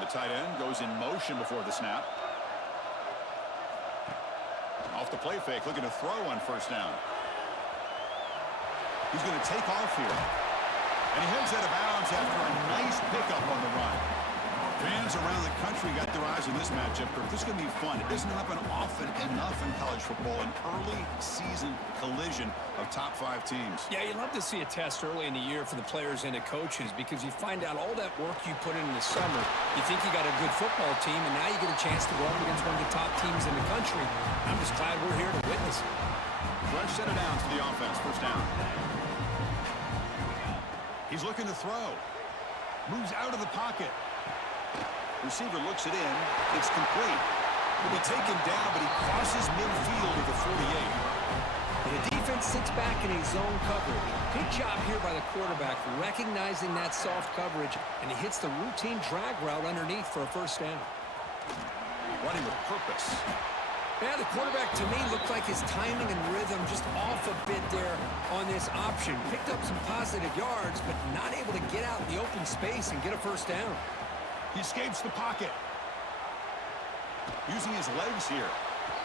The tight end goes in motion before the snap. Off the play fake, looking to throw on first down. He's going to take off here. And he heads out of bounds after a nice pickup on the run. Fans around the country got their eyes on this matchup. This is going to be fun. It doesn't happen often enough in college football, an early season collision of top 5 teams. Yeah, you love to see a test early in the year for the players and the coaches because you find out all that work you put in the summer. You think you got a good football team, and now you get a chance to go up against one of the top teams in the country. I'm just glad we're here to witness it. Fresh set of downs for the offense. First down. He's looking to throw. Moves out of the pocket. Receiver looks it in. It's complete. Will be taken down, but he crosses midfield at the 48. And the defense sits back in a zone coverage. Good job here by the quarterback recognizing that soft coverage, and he hits the routine drag route underneath for a first down. Running with purpose. Yeah, the quarterback, to me, looked like his timing and rhythm just off a bit there on this option. Picked up some positive yards, but not able to get out in the open space and get a first down. He escapes the pocket. Using his legs here.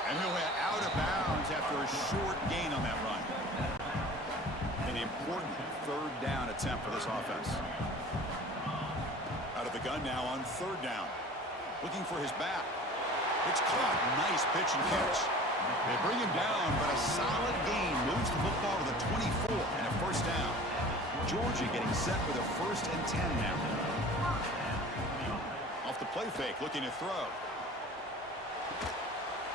And he'll head out of bounds after a short gain on that run. An important third down attempt for this offense. Out of the gun now on third down. Looking for his back. It's caught. Nice pitch and catch. They bring him down, but a solid gain moves the football to the 24 and a first down. Georgia getting set with a 1st and 10 now. Off the play fake, looking to throw.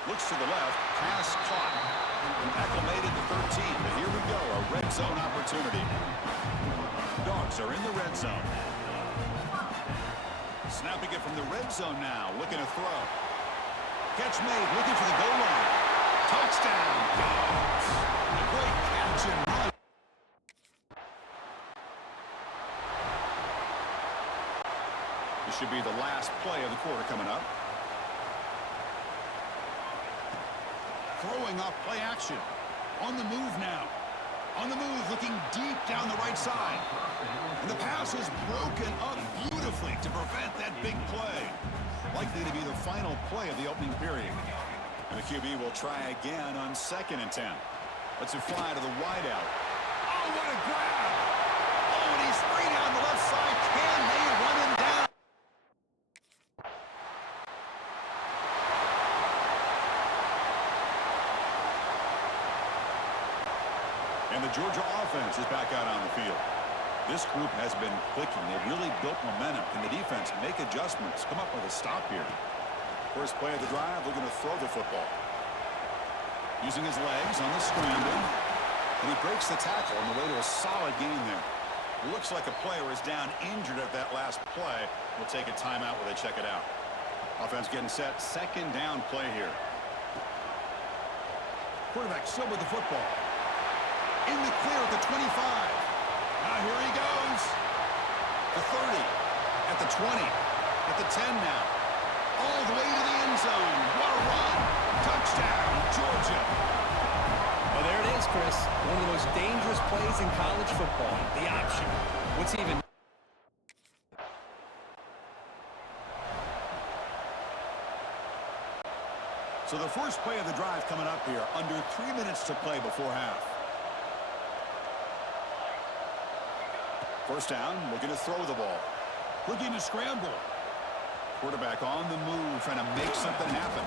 Looks to the left, pass caught. Acclimated to 13, but here we go, a red zone opportunity. Dogs are in the red zone. Snapping it from the red zone now, looking to throw. Catch made, looking for the goal line. Touchdown, Dogs. A great catch and run. This should be the last play of the quarter coming up. Throwing off play action. On the move now. On the move, looking deep down the right side. And the pass is broken up beautifully to prevent that big play. Likely to be the final play of the opening period. And the QB will try again on 2nd and 10. Lets it fly to the wideout. Oh, what a grab! Oh, and he's free down the left side. Can they run him down? And the Georgia offense is back out on the field. This group has been clicking. They've really built momentum. Can the defense make adjustments? Come up with a stop here. First play of the drive, looking to throw the football. Using his legs on the scramble. And he breaks the tackle on the way to a solid gain there. It looks like a player is down injured at that last play. We'll take a timeout while they check it out. Offense getting set. 2nd down play here. Quarterback still with the football. In the clear at the 25. Now here he goes. The 30. At the 20. At the 10 now. All the way to the end zone. What a run. Touchdown, Georgia. Well, there it is, Chris. One of the most dangerous plays in college football. The option. What's even... So the first play of the drive coming up here. Under 3 minutes to play before half. First down, looking to throw the ball. Looking to scramble. Quarterback on the move, trying to make something happen.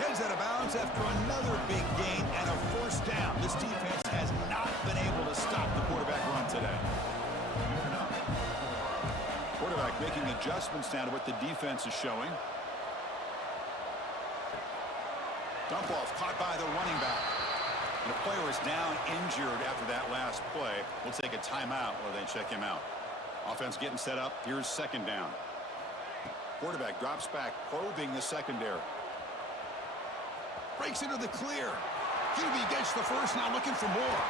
Heads out of bounds after another big gain and a first down. This defense has not been able to stop the quarterback run today. Quarterback making adjustments now to what the defense is showing. Dump off caught by the running back. And the player is down injured after that last play. We'll take a timeout while they check him out. Offense getting set up. Here's 2nd down. Quarterback drops back, probing the secondary. Breaks into the clear. QB gets the first, now looking for more.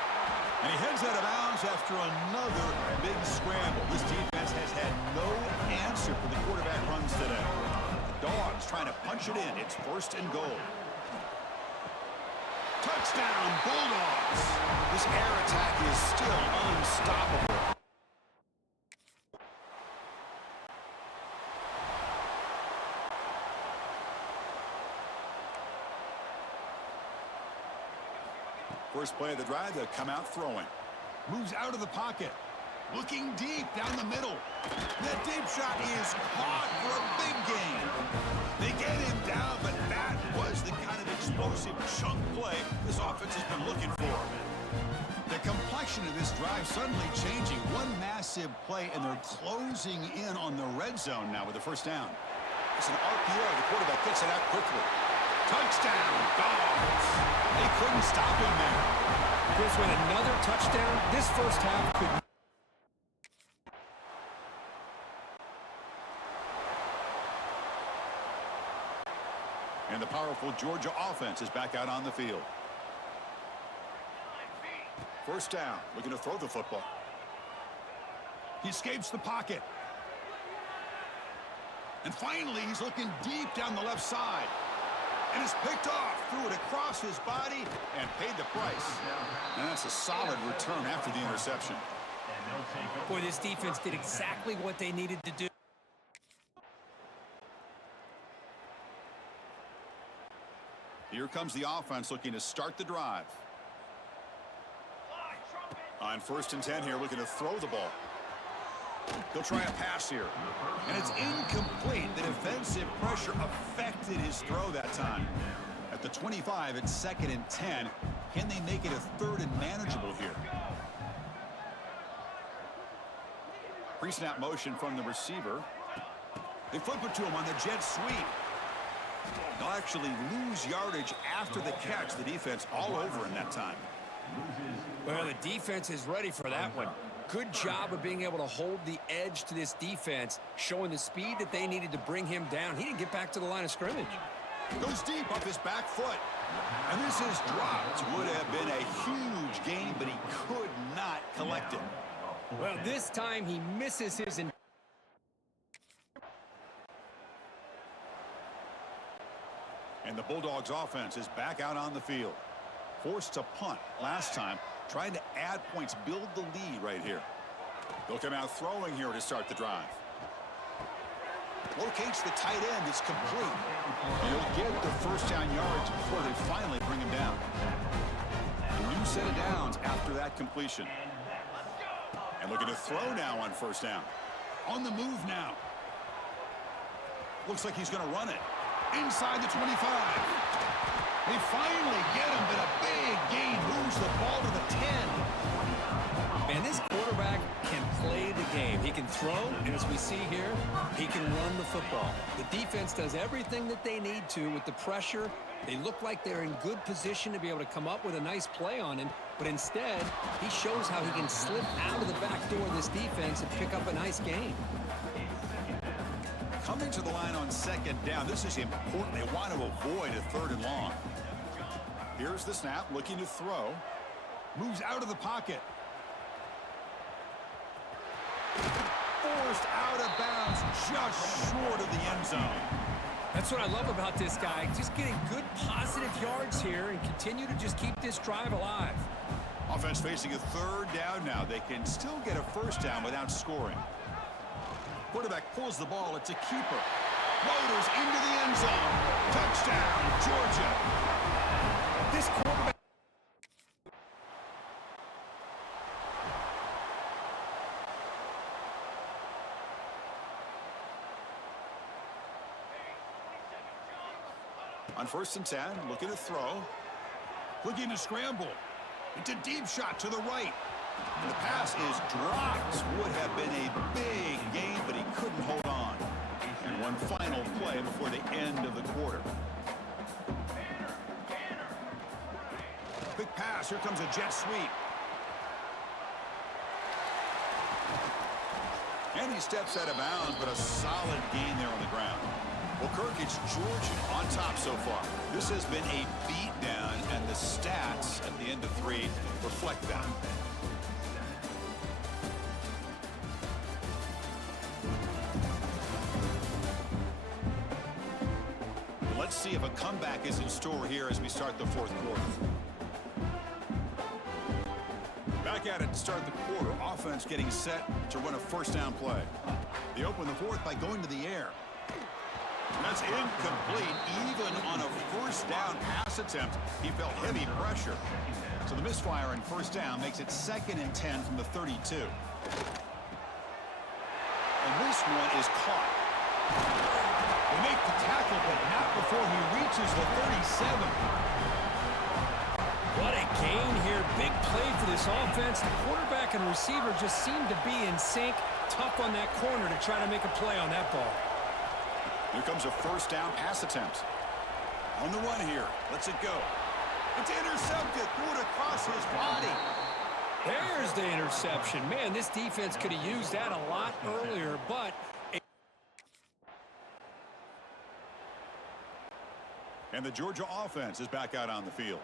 And he heads out of bounds after another big scramble. This defense has had no answer for the quarterback runs today. The Dogs trying to punch it in. It's 1st and goal. Touchdown, Bulldogs. This air attack is still unstoppable. First play of the drive, they'll come out throwing. Moves out of the pocket. Looking deep down the middle. That deep shot is caught for a big gain. They get him down, but that was the kind of explosive chunk play this offense has been looking for. The complexion of this drive suddenly changing. One massive play, and they're closing in on the red zone now with the first down. It's an RPO. The quarterback gets it out quickly. Touchdown, Dogs. They couldn't stop him there. Chris, with another touchdown, this first half could... And the powerful Georgia offense is back out on the field. First down, looking to throw the football. He escapes the pocket. And finally, he's looking deep down the left side. And it's picked off, threw it across his body, and paid the price. And that's a solid return after the interception. Boy, this defense did exactly what they needed to do. Here comes the offense looking to start the drive. On 1st and 10 here, looking to throw the ball. He'll try a pass here. And it's incomplete. The defensive pressure affected his throw that time. At the 25, it's 2nd and 10. Can they make it a 3rd and manageable here? Pre-snap motion from the receiver. They flip it to him on the jet sweep. They'll actually lose yardage after the catch. The defense all over in that time. Well, the defense is ready for that one. Good job of being able to hold the edge to this defense, showing the speed that they needed to bring him down. He didn't get back to the line of scrimmage. Goes deep off his back foot. And this is dropped. Would have been a huge gain, but he could not collect it. Well, this time he misses his... And the Bulldogs offense is back out on the field. Forced to punt last time, trying to add points, build the lead right here. They'll come out throwing here to start the drive. Locates the tight end. It's complete. He'll get the first down yards before they finally bring him down. A new set of downs after that completion. And looking to throw now on 1st down. On the move now. Looks like he's going to run it. Inside the 25. They finally get him, but a big gain moves the ball to the 10. Man, this quarterback can play the game. He can throw, and as we see here, he can run the football. The defense does everything that they need to with the pressure. They look like they're in good position to be able to come up with a nice play on him, but instead, he shows how he can slip out of the back door of this defense and pick up a nice gain. Coming to the line on 2nd down. This is important. They want to avoid a 3rd and long. Here's the snap, looking to throw. Moves out of the pocket. Forced out of bounds, just short of the end zone. That's what I love about this guy. Just getting good positive yards here and continue to just keep this drive alive. Offense facing a 3rd down now. They can still get a 1st down without scoring. Quarterback pulls the ball. It's a keeper. Motors into the end zone. Touchdown, Georgia. This quarterback... On 1st and 10, looking to throw. Looking to scramble. It's a deep shot to the right. And the pass is dropped. Would have been a big gain, but he couldn't hold on. And one final play before the end of the quarter. Quick pass. Here comes a jet sweep. And he steps out of bounds, but a solid gain there on the ground. Well, Kirk, it's Georgia on top so far. This has been a beatdown, and the stats at the end of 3 reflect that. Let's see if a comeback is in store here as we start the 4th quarter. Back at it to start the quarter. Offense getting set to run a 1st down play. They open the 4th by going to the air. That's incomplete. Even on a first down pass attempt, he felt heavy pressure. So the misfire on first down makes it 2nd and 10 from the 32. And this one is caught. They make the tackle, but not before he reaches the 37. What a gain here. Big play for this offense. The quarterback and receiver just seem to be in sync. Tough on that corner to try to make a play on that ball. Here comes a first down pass attempt. On the run here. Lets it go. It's intercepted. Threw it across his body. There's the interception. Man, this defense could have used that a lot earlier, but... And the Georgia offense is back out on the field.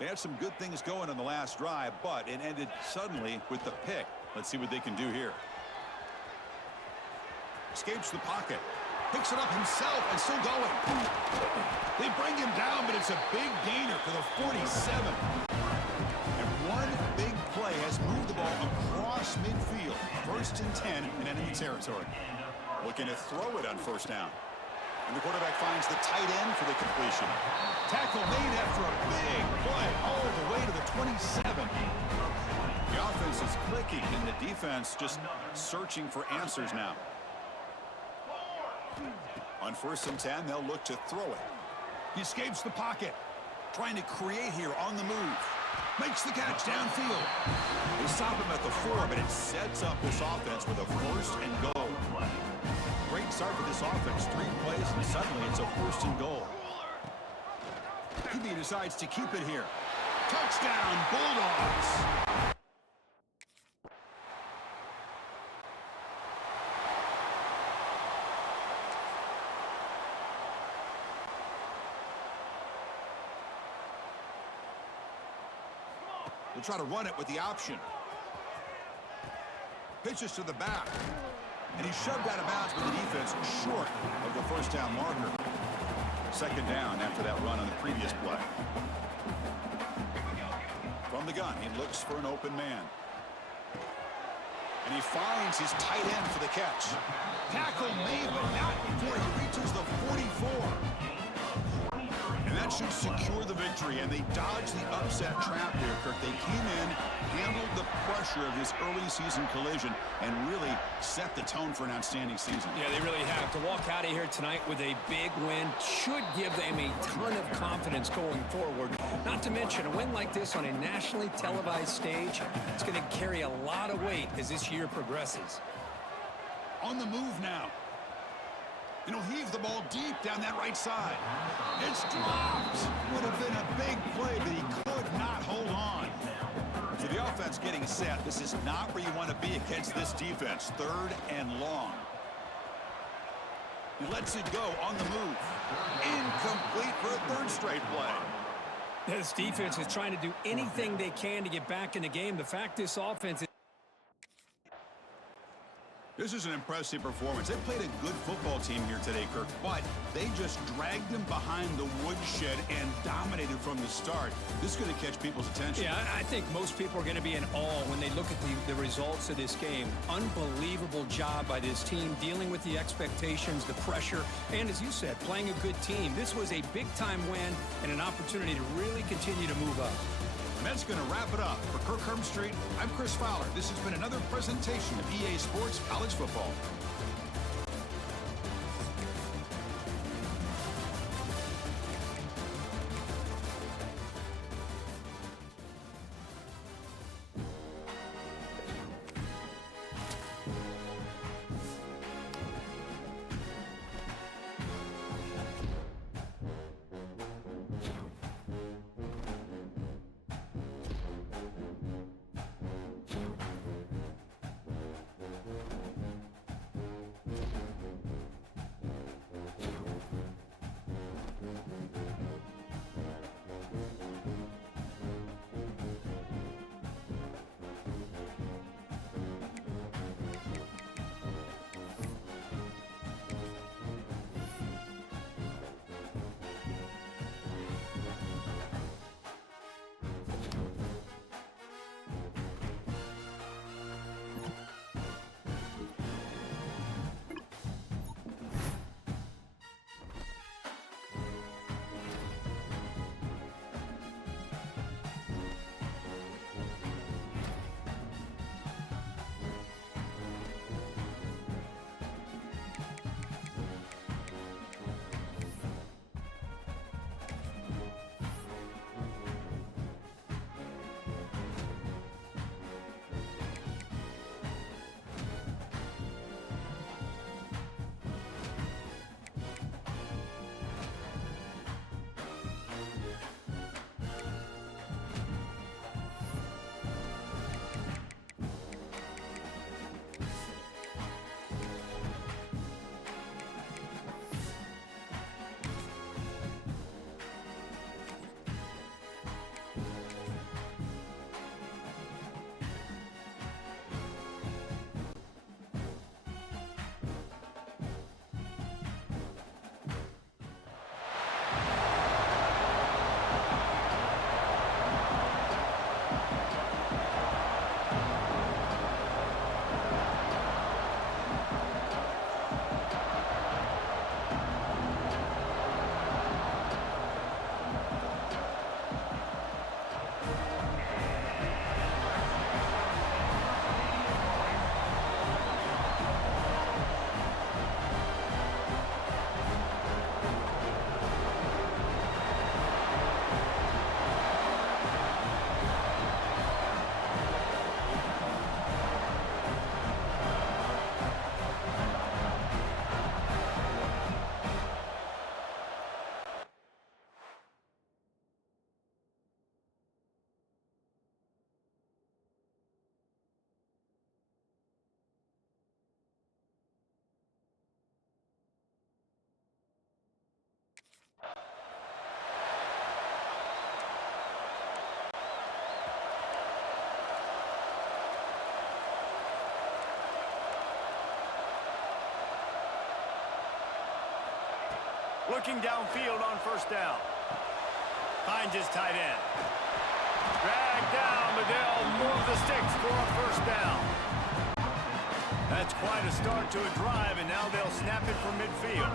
They had some good things going on the last drive, but it ended suddenly with the pick. Let's see what they can do here. Escapes the pocket. Picks it up himself and still going. They bring him down, but it's a big gainer for the 47. And one big play has moved the ball across midfield. 1st and 10 in enemy territory. Looking to throw it on first down. And the quarterback finds the tight end for the completion. Tackle made after a big play all the way to the 27. The offense is clicking, and the defense just searching for answers now. On 1st and 10, they'll look to throw it. He escapes the pocket. Trying to create here on the move. Makes the catch downfield. They stop him at the 4, but it sets up this offense with a 1st and goal. Great start for this offense. 3 plays, and suddenly it's a 1st and goal. He decides to keep it here. Touchdown, Bulldogs! They'll try to run it with the option. Pitches to the back. And he's shoved out of bounds with the defense short of the first down marker. 2nd down after that run on the previous play. From the gun, he looks for an open man. And he finds his tight end for the catch. Tackle made, but not before he reaches the 44. And that should secure the victory, and they dodged the upset trap there, Kirk. They came in, handled the pressure of this early season collision, and really set the tone for an outstanding season. Yeah, they really have. To walk out of here tonight with a big win should give them a ton of confidence going forward. Not to mention, a win like this on a nationally televised stage, it's going to carry a lot of weight as this year progresses. On the move now. And he'll heave the ball deep down that right side. It's dropped. Would have been a big play, but he could not hold on. So the offense getting set. This is not where you want to be against this defense. 3rd and long. He lets it go on the move. Incomplete for a 3rd straight play. This defense is trying to do anything they can to get back in the game. The fact this offense is... This is an impressive performance. They played a good football team here today, Kirk, but they just dragged them behind the woodshed and dominated from the start. This is going to catch people's attention. Yeah, I think most people are going to be in awe when they look at the results of this game. Unbelievable job by this team, dealing with the expectations, the pressure, and as you said, playing a good team. This was a big-time win and an opportunity to really continue to move up. And that's going to wrap it up. For Kirk Herbstreit, I'm Chris Fowler. This has been another presentation of EA Sports College Football. Looking downfield on first down. Finds his tight end. Dragged down, but they'll move the sticks for a first down. That's quite a start to a drive, and now they'll snap it from midfield.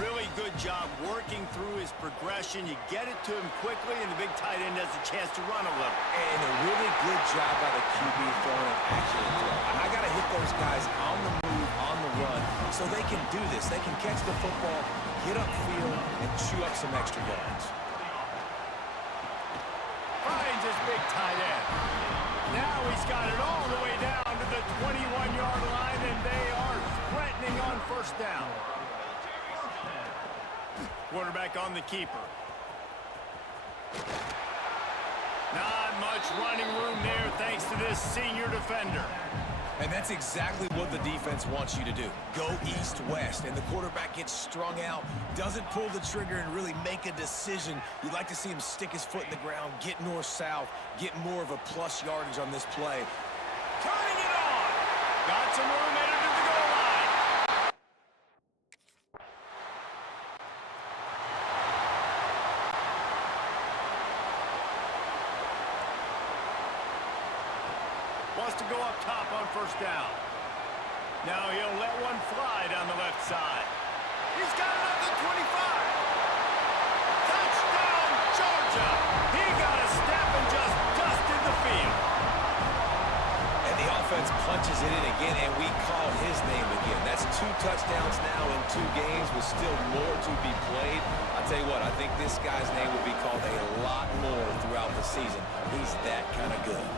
Really good job working through his progression. You get it to him quickly, and the big tight end has a chance to run a little. And a really good job by the QB throwing an accurate throw. I got to hit those guys on the move, on the run, so they can do this. They can catch the football, get upfield, and chew up some extra yards. Finds his big tight end. Now he's got it all the way down to the 21-yard line, and they are threatening on first down. Quarterback on the keeper. Not much running room there thanks to this senior defender. And that's exactly what the defense wants you to do. Go east-west, and the quarterback gets strung out, doesn't pull the trigger and really make a decision. You'd like to see him stick his foot in the ground, get north-south, get more of a plus yardage on this play. Turning it on. Got some room headed to the goal line. Wants to go up top on first down. Now he'll let one fly down the left side. He's got it up to 25. Touchdown, Georgia. He got a step and just dusted the field. And the offense punches it in again, and we call his name again. That's 2 touchdowns now in 2 games with still more to be played. I'll tell you what, I think this guy's name will be called a lot more throughout the season. He's that kind of good.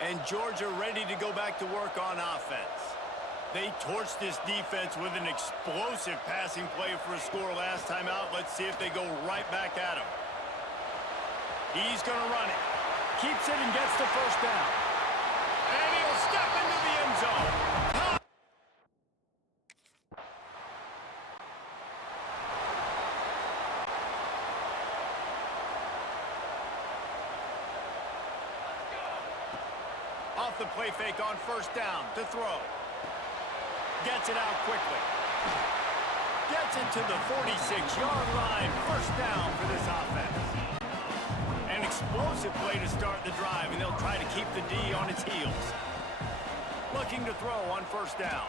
And Georgia ready to go back to work on offense. They torched this defense with an explosive passing play for a score last time out. Let's see if they go right back at him. He's going to run it. Keeps it and gets the first down. And he'll step into the end zone. Off the play fake on first down to throw. Gets it out quickly. Gets it to the 46-yard line. First down for this offense. An explosive play to start the drive, and they'll try to keep the D on its heels. Looking to throw on first down.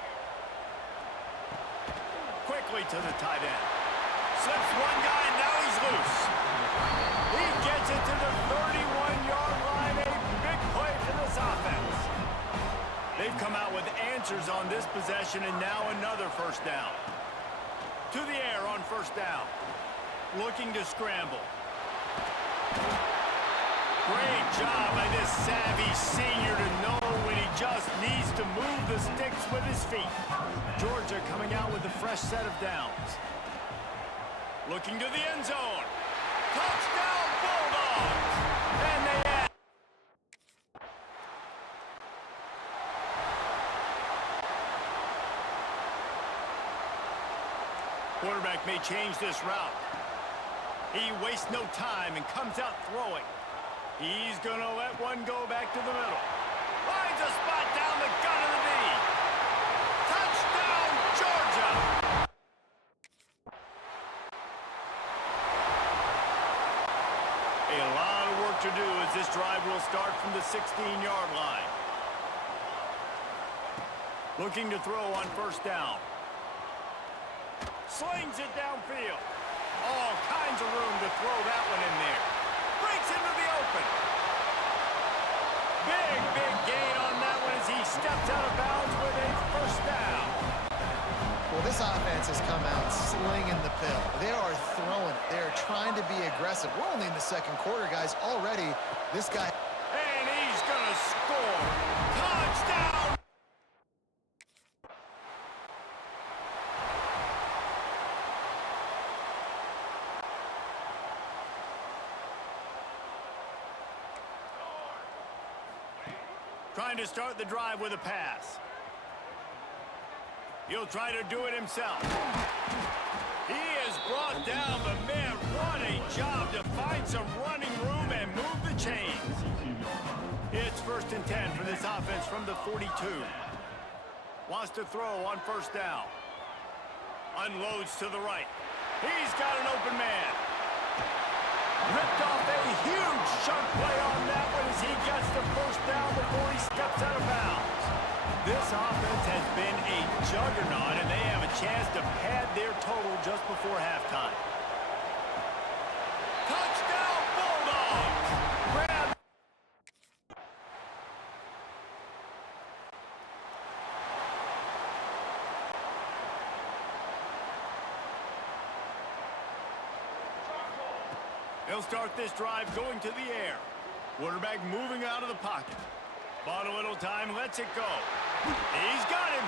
Quickly to the tight end. Slips one guy, and now he's loose. He gets it to the 31-yard line. A big play for this offense. They've come out with answers on this possession, and now another first down. To the air on first down. Looking to scramble. Great job by this savvy senior to know when he just needs to move the sticks with his feet. Georgia coming out with a fresh set of downs. Looking to the end zone. Touchdown Bulldogs! And they add. Quarterback may change this route. He wastes no time and comes out throwing. He's going to let one go back to the middle. Finds a spot down the gut of the knee. Touchdown, Georgia! A lot of work to do as this drive will start from the 16-yard line. Looking to throw on first down. Slings it downfield. All kinds of room to throw that one in there. Breaks into the open. Big gain on that one as he steps out of bounds with a first down. Well, this offense has come out slinging the pill. They are throwing it. They are trying to be aggressive. We're only in the second quarter, guys. Already, this guy... And he's going to score. Touchdown! Trying to start the drive with a pass. He'll try to do it himself. He is brought down, but man, what a job to find some running room and move the chains. It's 1st and 10 for this offense from the 42. Wants to throw on 1st down. Unloads to the right. He's got an open man. Ripped off a huge chunk play on that one as he gets the 1st down before he steps out of bounds. This offense has been a juggernaut, and they have a chance to pad their total just before halftime. Touchdown, Bulldogs! Grab. They'll start this drive going to the air. Quarterback moving out of the pocket. Bought a little time, lets it go. He's got him.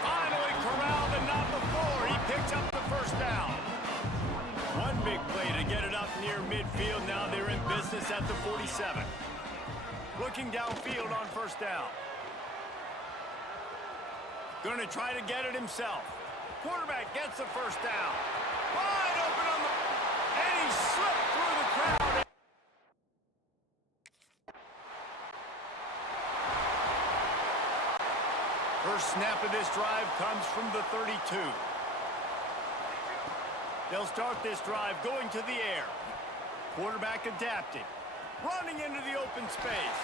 Finally corralled, and not before. He picks up the 1st down. One big play to get it up near midfield. Now they're in business at the 47. Looking downfield on 1st down. Going to try to get it himself. Quarterback gets the 1st down. Wide open on the... And he slipped through the crowd. First snap of this drive comes from the 32. They'll start this drive going to the air. Quarterback adapting. Running into the open space.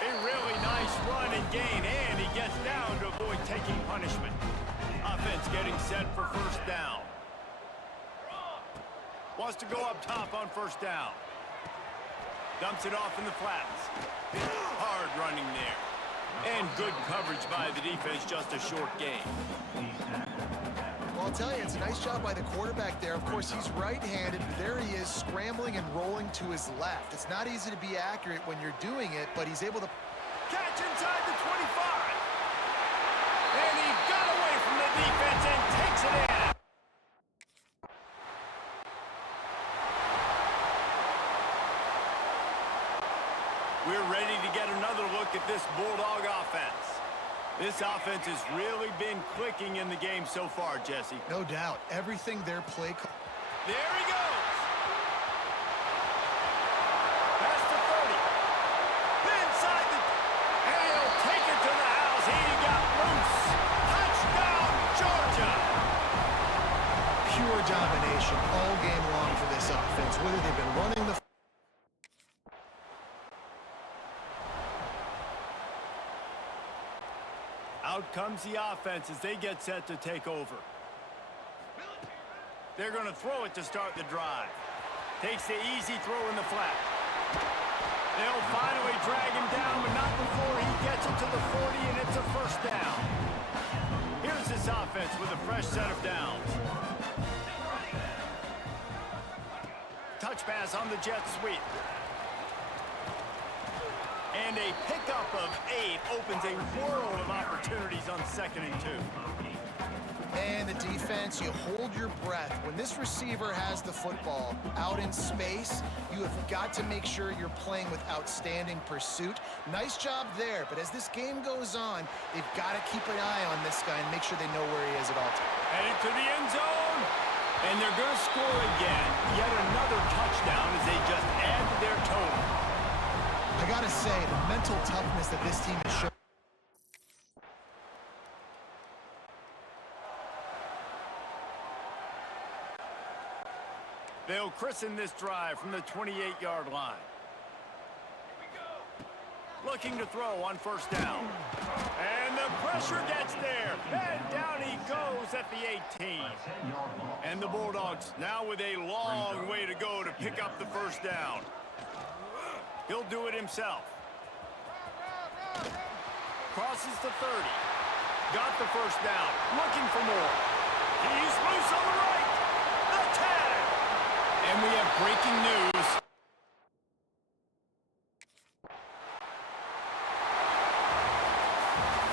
A really nice run and gain, and he gets down to avoid taking punishment. Offense getting set for 1st down. Wants to go up top on 1st down. Dumps it off in the flats. Hard running there. And good coverage by the defense, just a short gain. Well, I'll tell you, it's a nice job by the quarterback there. Of course, he's right-handed, but there he is scrambling and rolling to his left. It's not easy to be accurate when you're doing it, but he's able to... Catch inside the 25. And he got away from the defense and takes it in. We're ready to get another look at this Bulldog offense. This offense has really been clicking in the game so far, Jesse. No doubt. Everything their play... There he goes. Past the 30. Inside the... And he'll take it to the house. He got loose. Touchdown, Georgia. Pure domination all game long for this offense. Whether they've been running the... Out comes the offense as they get set to take over. They're going to throw it to start the drive. Takes the easy throw in the flat. They'll finally drag him down, but not before he gets it to the 40, and it's a 1st down. Here's this offense with a fresh set of downs. Touch pass on the jet sweep. And a pickup of 8 opens a world of opportunities on 2nd and 2. And the defense, you hold your breath. When this receiver has the football out in space, you have got to make sure you're playing with outstanding pursuit. Nice job there, but as this game goes on, they've got to keep an eye on this guy and make sure they know where he is at all times. Headed to the end zone, and they're going to score again. Yet another touchdown as they just add to their total. I got to say, the mental toughness that this team has shown. They'll christen this drive from the 28-yard line. Looking to throw on 1st down. And the pressure gets there. And down he goes at the 18. And the Bulldogs now with a long way to go to pick up the 1st down. He'll do it himself. Crosses the 30. Got the 1st down. Looking for more. He's loose on the right. The tag. And we have breaking news.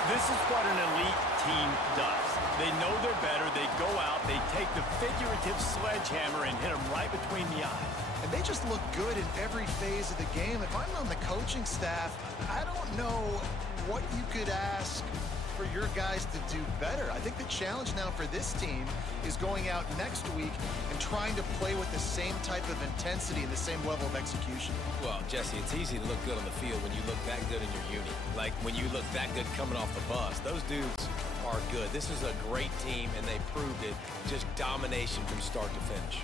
This is what an elite team does. They know they're better. They go out. They take the figurative sledgehammer and hit them right between the eyes. And they just look good in every phase of the game. If I'm on the coaching staff, I don't know what you could ask for your guys to do better. I think the challenge now for this team is going out next week and trying to play with the same type of intensity and the same level of execution. Well, Jesse, it's easy to look good on the field when you look that good in your unit. Like when you look that good coming off the bus. Those dudes are good. This is a great team, and they proved it. Just domination from start to finish.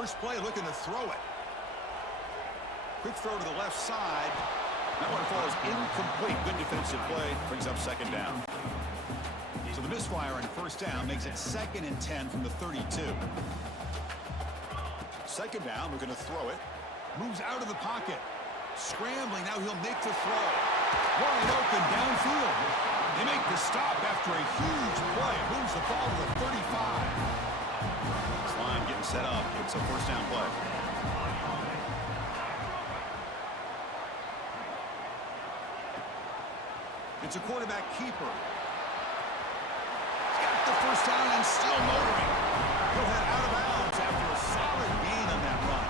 First play looking to throw it. Quick throw to the left side. That one falls incomplete. Good defensive play. Brings up second down. So the misfire on first down makes it 2nd and 10 from the 32. Second down, we're going to throw it. Moves out of the pocket. Scrambling, now he'll make the throw. Wide open downfield. They make the stop after a huge play. Moves the ball to the 35. This line getting set up. It's a first down play. It's a quarterback keeper. He's got the first down and still motoring. He'll head out of bounds after a solid gain on that run.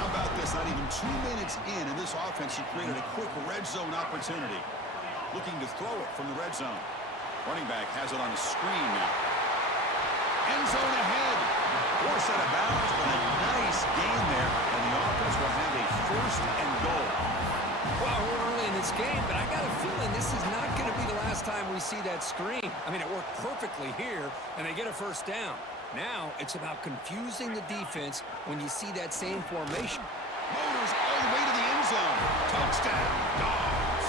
How about this? Not even 2 minutes in this offense, he created a quick red zone opportunity. Looking to throw it from the red zone. Running back has it on the screen now. End zone ahead. Force out of bounds, but a nice gain there, and the offense will have a first and goal. Well, we're early in this game, but I got a feeling this is not going to be the last time we see that screen. I mean, it worked perfectly here, and they get a first down. Now, it's about confusing the defense when you see that same formation. Motors all the way to the end zone. Touchdown, Dogs.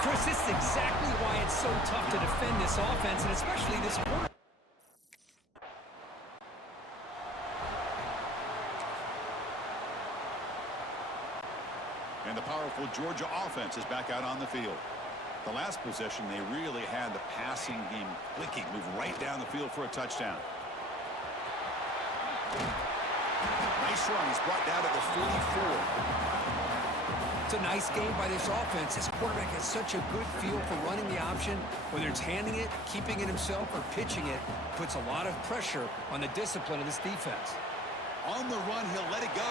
Chris, this is exactly why it's so tough to defend this offense, and especially this quarter. And the powerful Georgia offense is back out on the field. The last possession, they really had the passing game clicking. Move right down the field for a touchdown. Nice run. He's brought down at the 44. It's a nice game by this offense. This quarterback has such a good feel for running the option. Whether it's handing it, keeping it himself, or pitching it, puts a lot of pressure on the discipline of this defense. On the run, he'll let it go.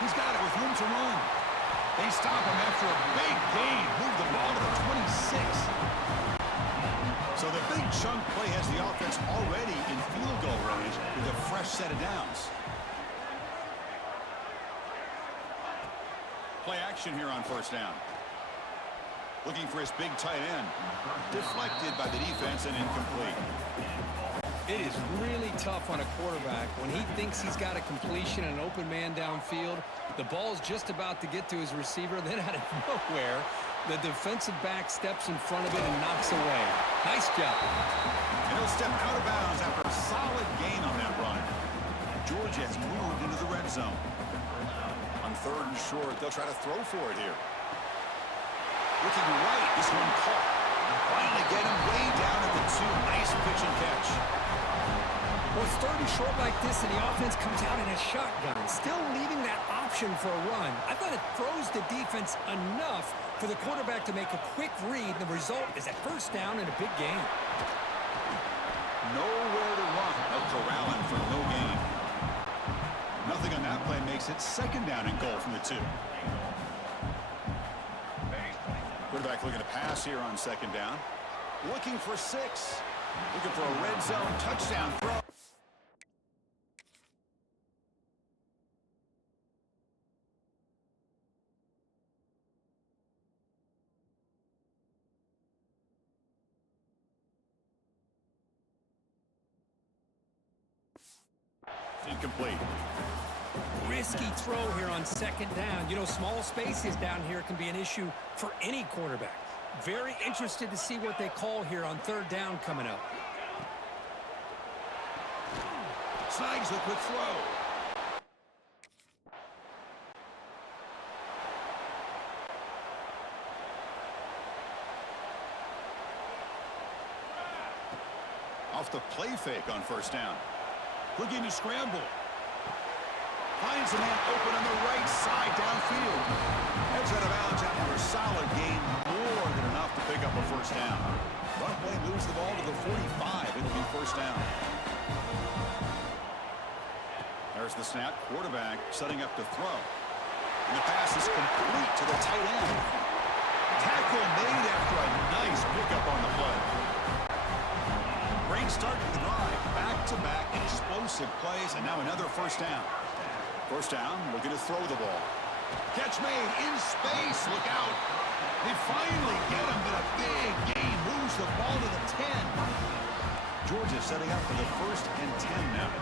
He's got it with room to run. They stop him after a big gain. Move the ball to the 26. So the big chunk play has the offense already in field goal range with a fresh set of downs. Play action here on first down. Looking for his big tight end. Deflected by the defense and incomplete. It is really tough on a quarterback when he thinks he's got a completion and an open man downfield. The ball's just about to get to his receiver. Then out of nowhere, the defensive back steps in front of it and knocks away. Nice job. And he'll step out of bounds after a solid gain on that run. Georgia has moved into the red zone. On 3rd and short, they'll try to throw for it here. Looking right, this one caught. Finally get him way down at the 2. Nice pitch and catch. Well, it's 3rd and short like this, and the offense comes out in a shotgun, still leaving that option for a run. I thought it throws the defense enough for the quarterback to make a quick read. The result is a first down and a big gain. Nowhere to run. No corralling for no gain. Nothing on that play makes it 2nd down and goal from the 2. Quarterback looking to pass here on 2nd down. Looking for 6. Looking for a red zone touchdown throw. Incomplete. Risky throw here on 2nd down. You know, small spaces down here can be an issue for any quarterback. Very interested to see what they call here on 3rd down coming up. Snags the quick throw. Off the play fake on 1st down. Looking to scramble. Finds a man open on the right side downfield. Heads out of bounds after a solid gain. More than enough to pick up a first down. Run play moves the ball to the 45. It'll be first down. There's the snap. Quarterback setting up to throw. And the pass is complete to the tight end. Tackle made after a nice pickup on the play. Great start to the drive. Back-to-back explosive plays, and now another first down. First down, looking to throw the ball. Catch made in space. Look out. They finally get him, but a big gain moves the ball to the 10. Georgia setting up for the 1st and 10 now.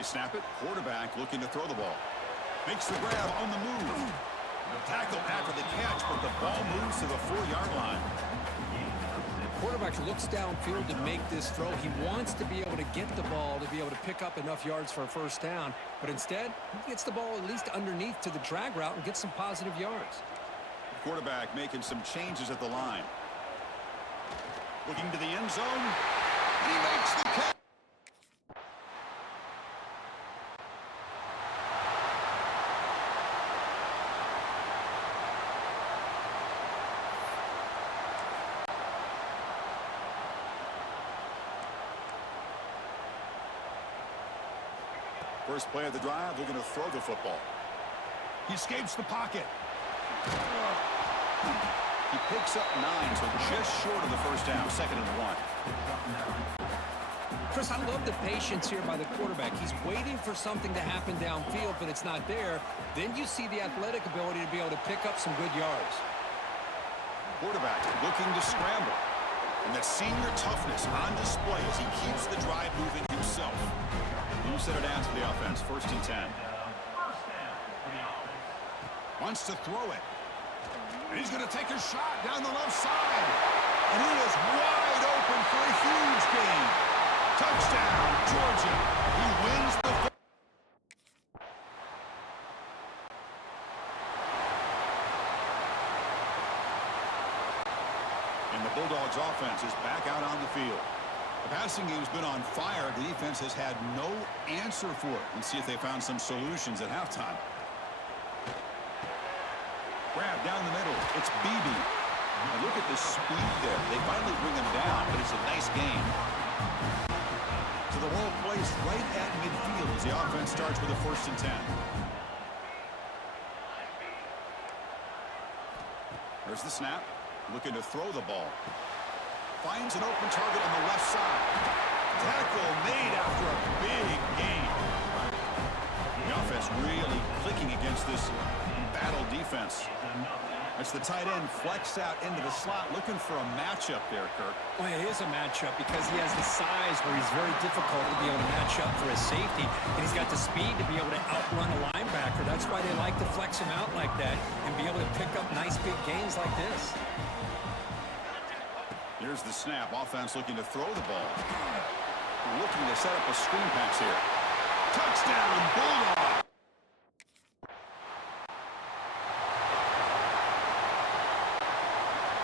They snap it. Quarterback looking to throw the ball. Makes the grab on the move. Tackle after the catch, but the ball moves to the 4-yard line. Quarterback looks downfield to make this throw. He wants to be able to get the ball to be able to pick up enough yards for a first down. But instead, he gets the ball at least underneath to the drag route and gets some positive yards. Quarterback making some changes at the line. Looking to the end zone. And he makes the catch. First play of the drive, they're going to throw the football. He escapes the pocket. He picks up 9, so just short of the first down, 2nd and 1. Chris, I love the patience here by the quarterback. He's waiting for something to happen downfield, but it's not there. Then you see the athletic ability to be able to pick up some good yards. Quarterback looking to scramble. And that senior toughness on display as he keeps the drive moving himself. He'll set it down to the offense, 1st and 10. Wants to throw it. And he's going to take a shot down the left side. And he is wide open for a huge gain. Touchdown, Georgia. He wins the football. And the Bulldogs offense is back out on the field. The passing game's been on fire. The defense has had no answer for it. Let's see if they found some solutions at halftime. Grab down the middle. It's Beebe. And look at the speed there. They finally bring him down, but it's a nice game. So the ball placed right at midfield as the offense starts with a 1st and 10. There's the snap. Looking to throw the ball. Finds an open target on the left side. Tackle made after a big gain. The offense really clicking against this battle defense. That's the tight end flexed out into the slot, looking for a matchup there, Kirk. Well, it is a matchup because he has the size where he's very difficult to be able to match up for his safety, and he's got the speed to be able to outrun a linebacker. That's why they like to flex him out like that and be able to pick up nice big gains like this. Here's the snap. Offense looking to throw the ball. Looking to set up a screen pass here. Touchdown, Bulldog!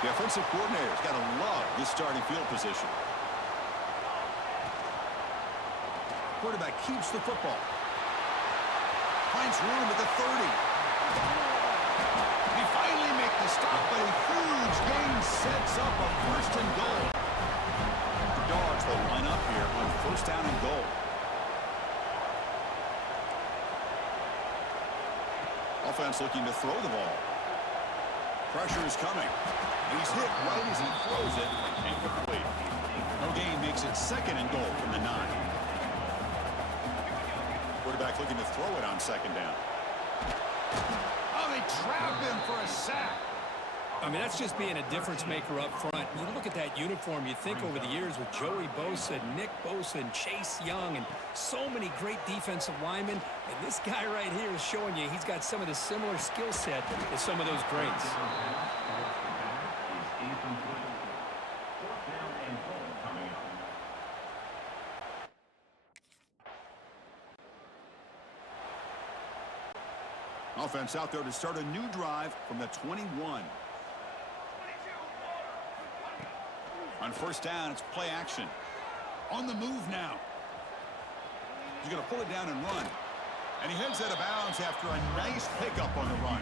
The offensive coordinator's got to love this starting field position. Quarterback keeps the football. Finds room at the 30. He finally makes the stop, but a huge gain sets up a 1st and goal. The Dogs will line up here on 1st down and goal. Offense looking to throw the ball. Pressure is coming. He's hit right as he throws it. Incomplete. No gain makes it 2nd and goal from the 9. Quarterback looking to throw it on 2nd down. Oh, they trap him for a sack. I mean, that's just being a difference maker up front. You look at that uniform, you think over the years with Joey Bosa, Nick Bosa, and Chase Young, and so many great defensive linemen. And this guy right here is showing you he's got some of the similar skill set as some of those greats. Offense out there to start a new drive from the 21. On 1st down, it's play action. On the move now. He's going to pull it down and run. And he heads out of bounds after a nice pickup on the run.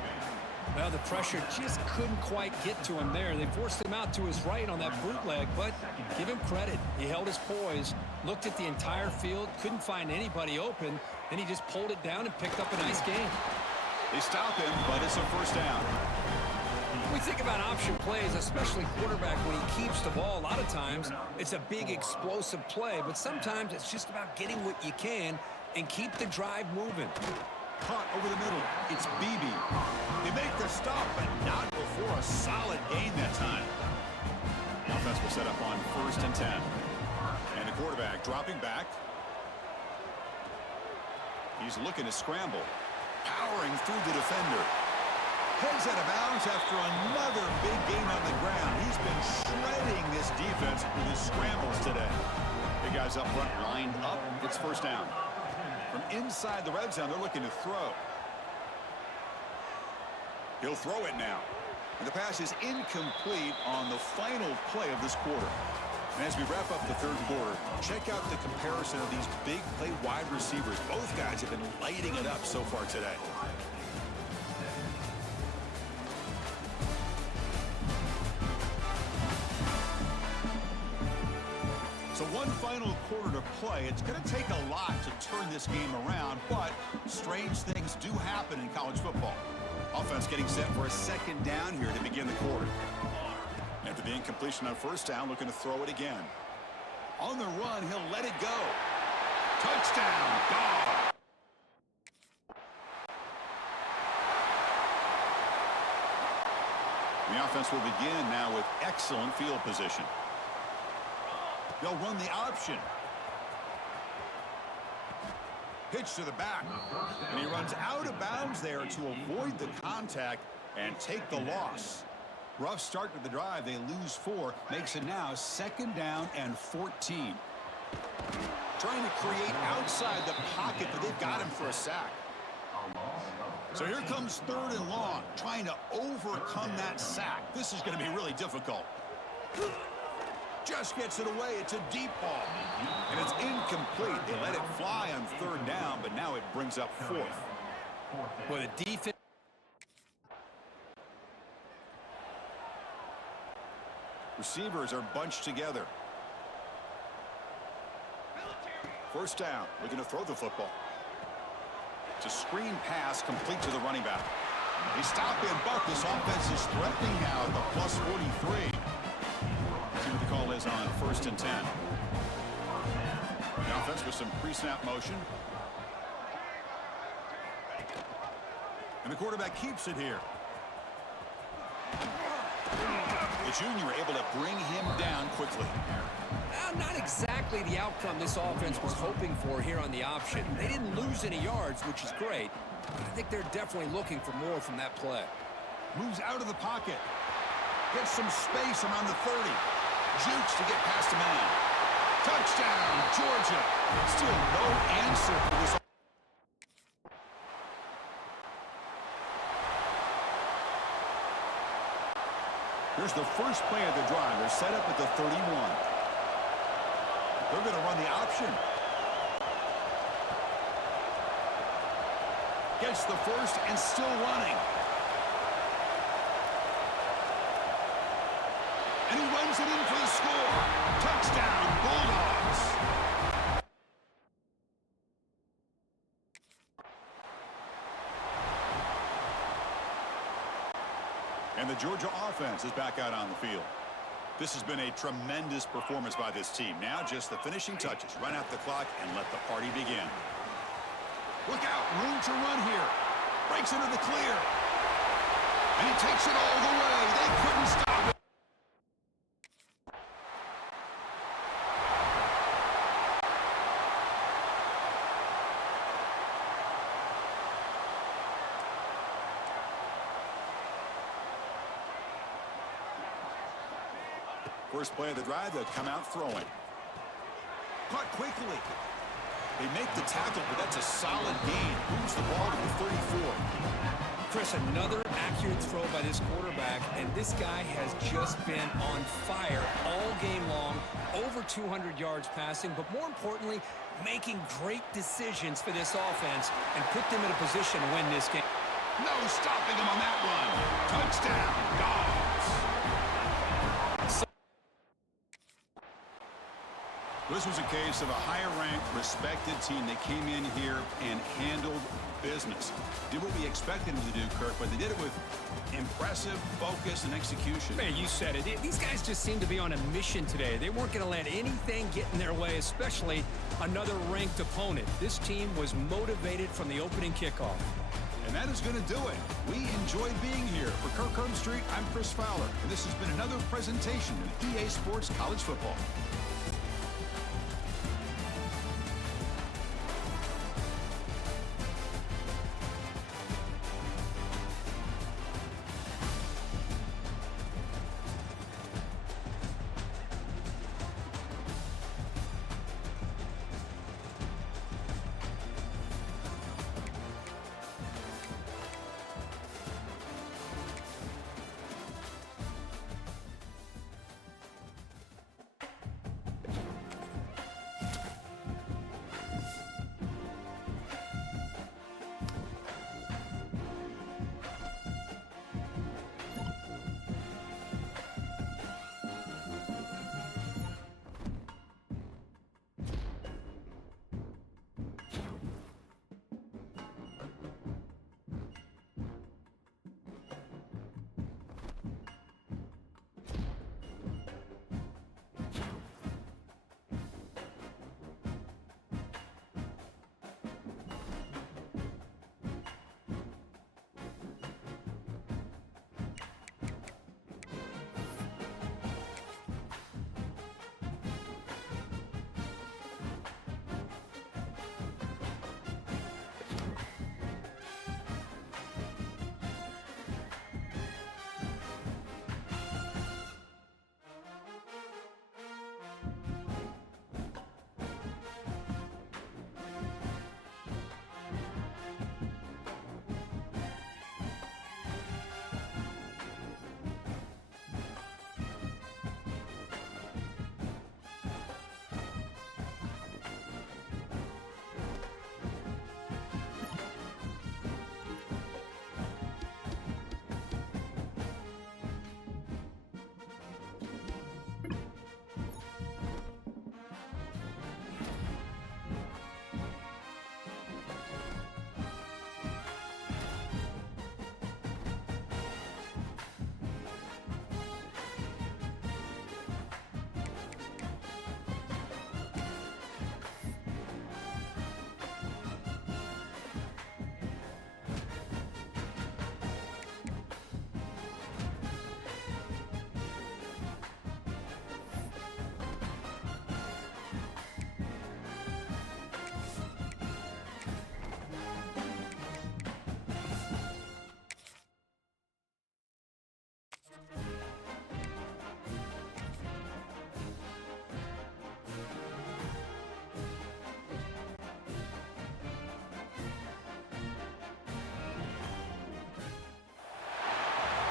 Well, the pressure just couldn't quite get to him there. They forced him out to his right on that bootleg, but give him credit. He held his poise, looked at the entire field, couldn't find anybody open, and he just pulled it down and picked up a nice gain. They stop him, but it's a 1st down. We think about option plays, especially quarterback when he keeps the ball. A lot of times, it's a big explosive play, but sometimes it's just about getting what you can and keep the drive moving. Caught over the middle. It's Beebe. They make the stop, but not before a solid gain that time. Offense will set up on 1st and 10. And the quarterback dropping back. He's looking to scramble. Powering through the defender. Heads out of bounds after another big game on the ground. He's been shredding this defense with his scrambles today. The guys up front lined up. It's first down. From inside the red zone, they're looking to throw. He'll throw it now. And the pass is incomplete on the final play of this quarter. And as we wrap up the third quarter, check out the comparison of these big play wide receivers. Both guys have been lighting it up so far today. So one final quarter to play. It's going to take a lot to turn this game around, but strange things do happen in college football. Offense getting set for a second down here to begin the quarter. After the incompletion on first down, looking to throw it again. On the run, he'll let it go. Touchdown, dog. The offense will begin now with excellent field position. They'll run the option. Pitch to the back. And he runs out of bounds there to avoid the contact and take the loss. Rough start to the drive. They lose 4. Makes it now second down and 14. Trying to create outside the pocket, but they've got him for a sack. So here comes third and long. Trying to overcome that sack. This is going to be really difficult. Just gets it away. It's a deep ball. And it's incomplete. They let it fly on third down, but now it brings up 4th. Well, the defense. Receivers are bunched together. First down. Looking to throw the football. It's a screen pass complete to the running back. They stop him, but this offense is threatening now at the plus 43. See what the call is on first and 10. The offense with some pre-snap motion. And the quarterback keeps it here. The junior able to bring him down quickly. Not exactly the outcome this offense was hoping for here on the option. They didn't lose any yards, which is great. But I think they're definitely looking for more from that play. Moves out of the pocket. Gets some space around the 30. Jukes to get past a man. Touchdown, Georgia. Still no answer for this. Here's the first play of the drive. They're set up at the 31. They're going to run the option. Gets the first and still running. And he runs it in for the score. Touchdown, Bulldogs. And the Georgia offense is back out on the field. This has been a tremendous performance by this team. Now just the finishing touches. Run out the clock and let the party begin. Look out, room to run here. Breaks into the clear. And he takes it all the way. They couldn't stop it. First play of the drive, they'll come out throwing. Caught quickly. They make the tackle, but that's a solid gain. Moves the ball to the 34. Chris, another accurate throw by this quarterback, and this guy has just been on fire all game long. Over 200 yards passing, but more importantly, making great decisions for this offense and put them in a position to win this game. No stopping him on that run. Touchdown, Dogs. This was a case of a higher-ranked, respected team that came in here and handled business. Did what we expected them to do, Kirk, but they did it with impressive focus and execution. Man, you said it. These guys just seem to be on a mission today. They weren't going to let anything get in their way, especially another ranked opponent. This team was motivated from the opening kickoff. And that is going to do it. We enjoyed being here. For Kirk Herbstreit, I'm Chris Fowler, and this has been another presentation of EA Sports College Football.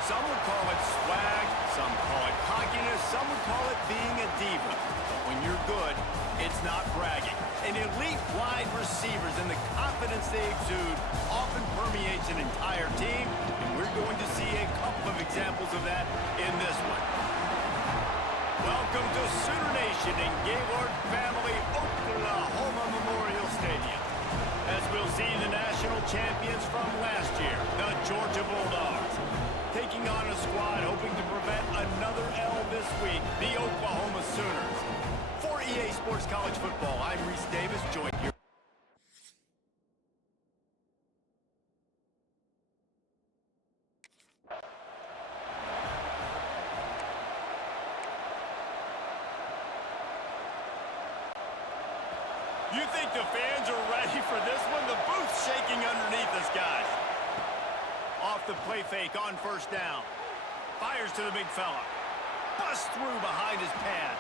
Some would call it swag, some call it cockiness, some would call it being a diva. But when you're good, it's not bragging. And elite wide receivers and the confidence they exude often permeates an entire team, and we're going to see a couple of examples of that in this one. Welcome to Sooner Nation in Gaylord Family Oklahoma Memorial Stadium. As we'll see the national champions from last year, the Georgia Bulldogs, taking on a squad hoping to prevent another L this week, the Oklahoma Sooners. For EA Sports College Football, I'm Reese Davis, joined here. You think the fans are ready for this one? The booth's shaking underneath us, guys. Off the play fake on first down. Fires to the big fella. Busts through behind his pad.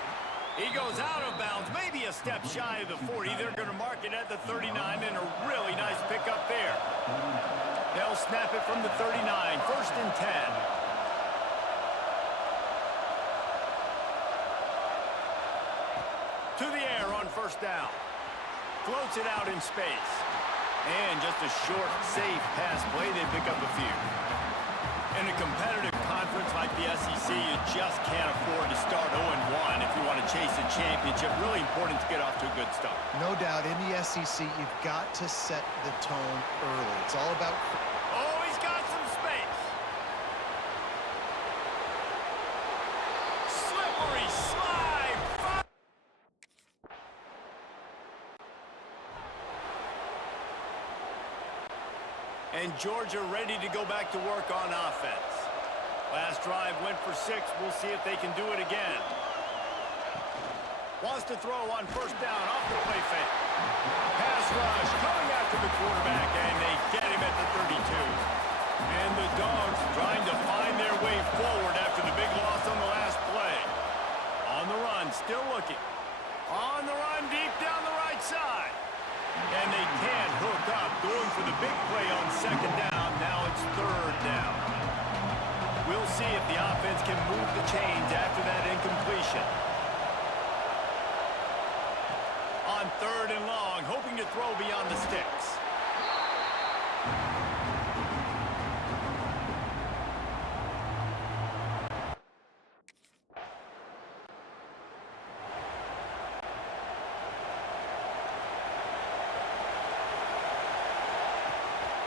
He goes out of bounds, maybe a step shy of the 40. They're going to mark it at the 39, and a really nice pickup there. They'll snap it from the 39, 1st and 10. To the air on first down. Floats it out in space. And just a short, safe pass play. They pick up a few. In a competitive conference like the SEC, you just can't afford to start 0-1 if you want to chase a championship. Really important to get off to a good start. No doubt, in the SEC, you've got to set the tone early. It's all about... Oh, he's got some space. Slippery slide. And Georgia ready to go back to work on offense. Last drive went for 6. We'll see if they can do it again. Wants to throw on first down off the play fake. Pass rush coming after the quarterback, and they get him at the 32. And the Dogs trying to find their way forward after the big loss on the last play. On the run, still looking. On the run, deep down the right side. And they can't hook up, going for the big play on second down. Now it's 3rd down. We'll see if the offense can move the chains after that incompletion. On 3rd and long, hoping to throw beyond the sticks.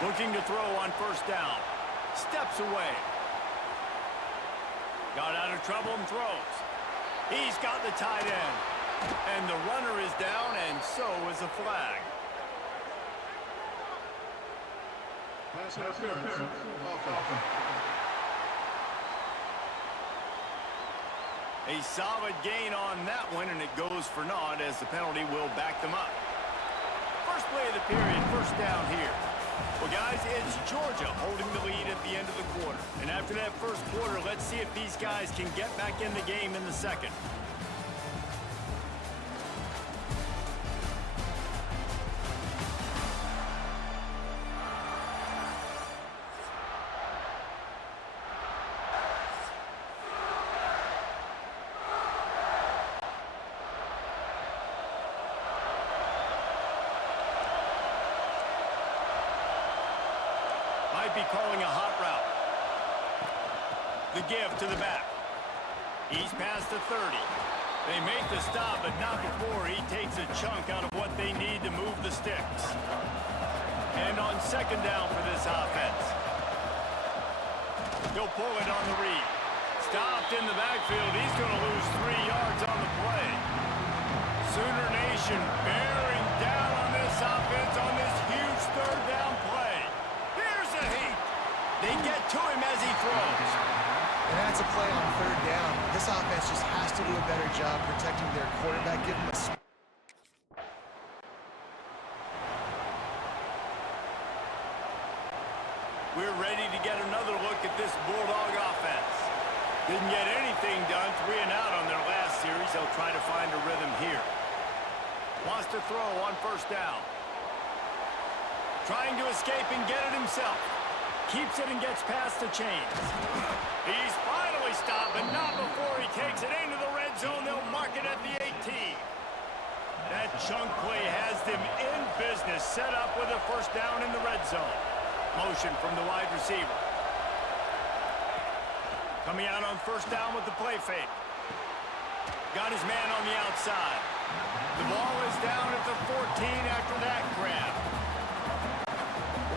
Looking to throw on first down. Steps away. Got out of trouble and throws. He's got the tight end. And the runner is down, and so is a flag. Pass interference. A solid gain on that one, and it goes for naught as the penalty will back them up. First play of the period, first down here. Well, guys, it's Georgia holding the lead at the end of the quarter. And after that first quarter, let's see if these guys can get back in the game in the second. Be calling a hot route. The give to the back. He's past the 30. They make the stop, but not before he takes a chunk out of what they need to move the sticks. And on second down for this offense. He'll pull it on the read. Stopped in the backfield. He's going to lose 3 yards on the play. Sooner Nation bearing down on this offense on this huge 3rd down play. They get to him as he throws. And that's a play on 3rd down. This offense just has to do a better job protecting their quarterback. Give him a... We're ready to get another look at this Bulldog offense. Didn't get anything done, 3 and out on their last series. They'll try to find a rhythm here. Wants to throw on first down. Trying to escape and get it himself. Keeps it and gets past the chains. He's finally stopped, but not before he takes it into the red zone. They'll mark it at the 18. That chunk play has them in business, set up with a first down in the red zone. Motion from the wide receiver. Coming out on first down with the play fake. Got his man on the outside. The ball is down at the 14 after that grab.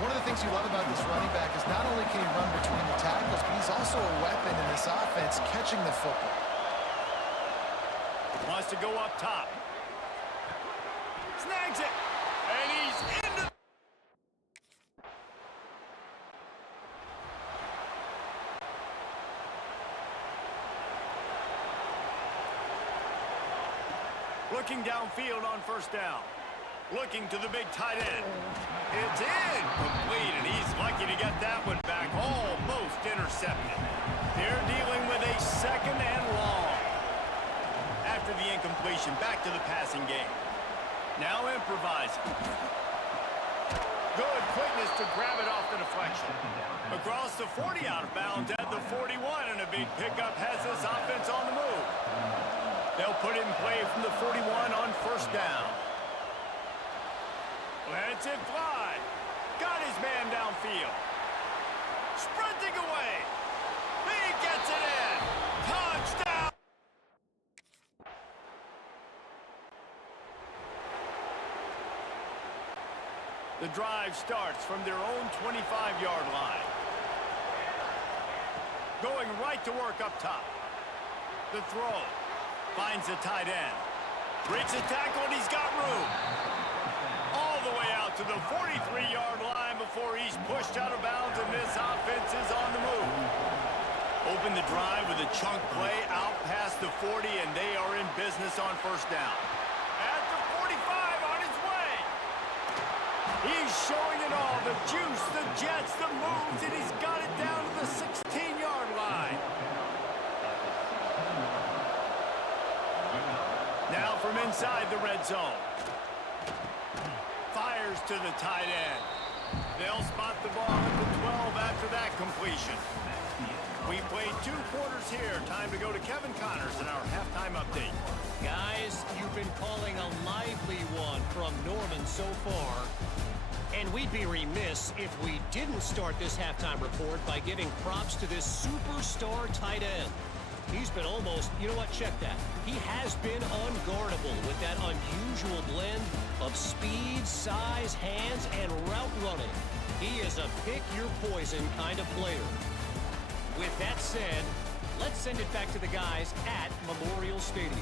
One of the things you love about this running back is not only can he run between the tackles, but he's also a weapon in this offense catching the football. Wants to go up top. Snags it. And he's into... Looking downfield on first down. Looking to the big tight end. It's incomplete, and he's lucky to get that one back. Almost intercepted. They're dealing with a second and long. After the incompletion, back to the passing game. Now improvising. Good quickness to grab it off the deflection. Across the 40 out of bounds at the 41, and a big pickup has this offense on the move. They'll put it in play from the 41 on first down. Lets it fly. Got his man downfield. Sprinting away. He gets it in. Touchdown. The drive starts from their own 25-yard line. Going right to work up top. The throw. Finds the tight end. Breaks the tackle, and he's got room. All the way out to the 43-yard line before he's pushed out of bounds, and this offense is on the move. Open the drive with a chunk play out past the 40, and they are in business on first down. At the 45, on his way. He's showing it all, the juice, the jets, the moves, and he's got it down to the 16-yard line. Now from inside the red zone. Fires to the tight end. They'll spot the ball at the 12 after that completion. We played 2 quarters here. Time to go to Kevin Connors in our halftime update. Guys, you've been calling a lively one from Norman so far. And we'd be remiss if we didn't start this halftime report by giving props to this superstar tight end. He's been almost, you know what, check that. He has been unguardable with that unusual blend of speed, size, hands, and route running. He is a pick-your-poison kind of player. With that said, let's send it back to the guys at Memorial Stadium.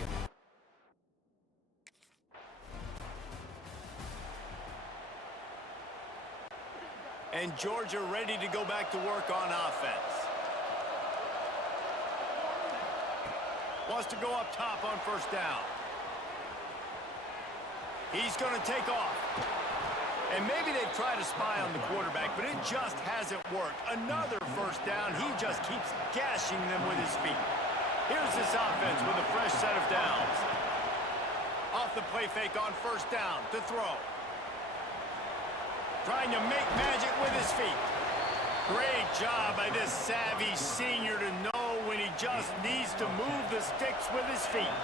And Georgia ready to go back to work on offense. Wants to go up top on first down. He's going to take off. And maybe they've tried to spy on the quarterback, but it just hasn't worked. Another first down. He just keeps gashing them with his feet. Here's this offense with a fresh set of downs. Off the play fake on first down to throw. Trying to make magic with his feet. Great job by this savvy senior to know when he just needs to move the sticks with his feet.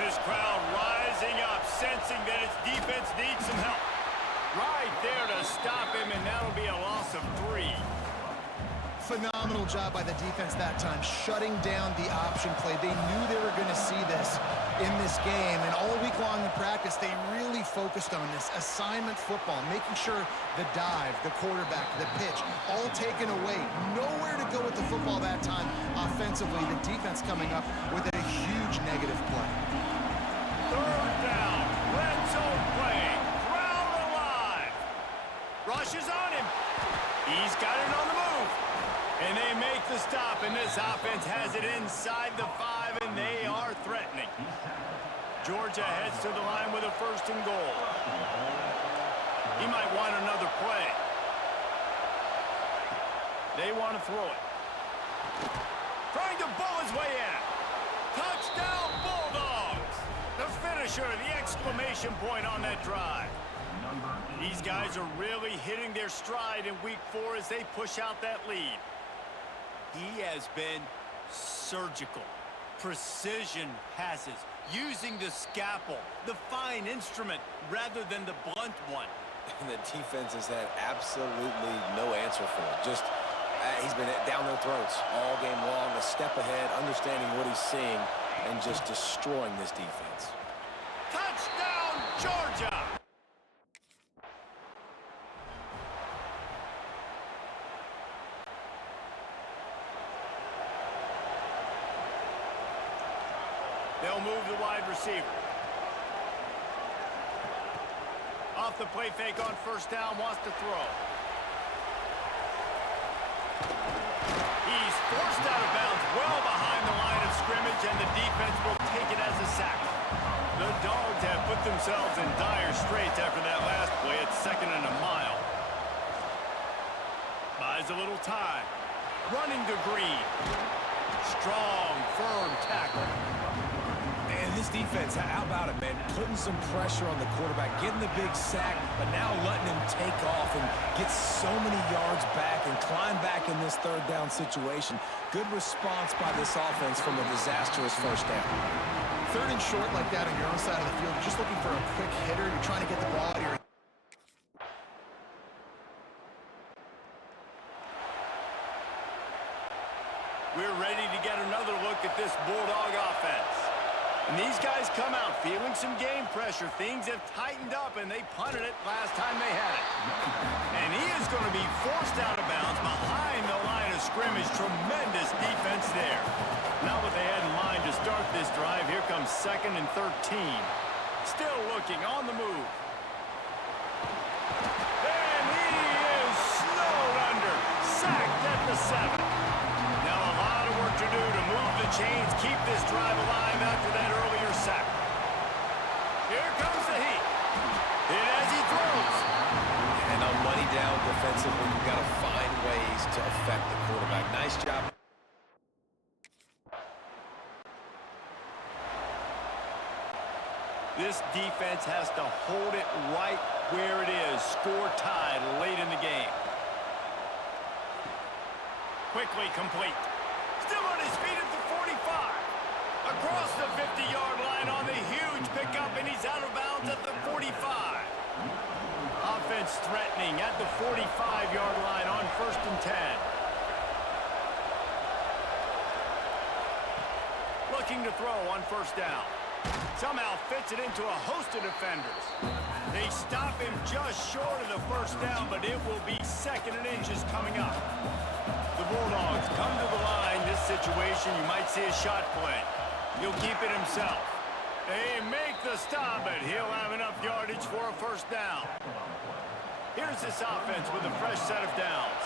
This crowd rising up, sensing that its defense needs some help. Right there to stop him, and that'll be a loss of 3. Phenomenal job by the defense that time, shutting down the option play. They knew they were going to see this in this game, and all week long in practice, they really focused on this assignment football, making sure the dive, the quarterback, the pitch, all taken away. Nowhere to go with the football that time offensively. The defense coming up with a huge negative play. Third down, red zone play, crowd alive. Rushes on him. He's got it on the move. And they make the stop, and this offense has it inside the 5, and they are threatening. Georgia heads to the line with a first and goal. He might want another play. They want to throw it. Trying to bull his way in. Touchdown, Bulldogs! The finisher, the exclamation point on that drive. These guys are really hitting their stride in week 4 as they push out that lead. He has been surgical. Precision passes, using the scalpel, the fine instrument, rather than the blunt one. And the defense has had absolutely no answer for it. Just, he's been down their throats all game long, a step ahead, understanding what he's seeing, and just destroying this defense. Touchdown, Georgia! They'll move the wide receiver. Off the play fake on first down, wants to throw. He's forced out of bounds well behind the line of scrimmage, and the defense will take it as a sack. The Dogs have put themselves in dire straits after that last play at 2nd and a mile. Buys a little time. Running to Green. Strong, firm tackle. And this defense, how about it, man? Putting some pressure on the quarterback, getting the big sack, but now letting him take off and get so many yards back and climb back in this 3rd down situation. Good response by this offense from a disastrous first down. 3rd and short like that on your own side of the field, you're just looking for a quick hitter. You're trying to get the ball out of your... We're ready to get another look at this Bulldog offense. And these guys come out feeling some game pressure. Things have tightened up, and they punted it last time they had it. And he is going to be forced out of bounds behind the line of scrimmage. Tremendous defense there. Not what they had in mind to start this drive. Here comes 2nd and 13. Still looking on the move. And he is snowed under. Sacked at the 7. Now a lot of work to do to move the chains, keep this drive alive after that earlier sack. Here comes the heat. Hit as he throws. And on money down defensively, you've got to find ways to affect the quarterback. Nice job. This defense has to hold it right where it is. Score tied late in the game. Quickly complete. Still on his feet at the 45. Across the 50-yard line on the huge pickup, and he's out of bounds at the 45. Offense threatening at the 45-yard line on 1st and 10. Looking to throw on 1st down. Somehow fits it into a host of defenders. They stop him just short of the 1st down, but it will be 2nd and inches coming up. The Bulldogs come to the line. This situation, you might see a shot play. He'll keep it himself. They make the stop, but he'll have enough yardage for a 1st down. Here's this offense with a fresh set of downs.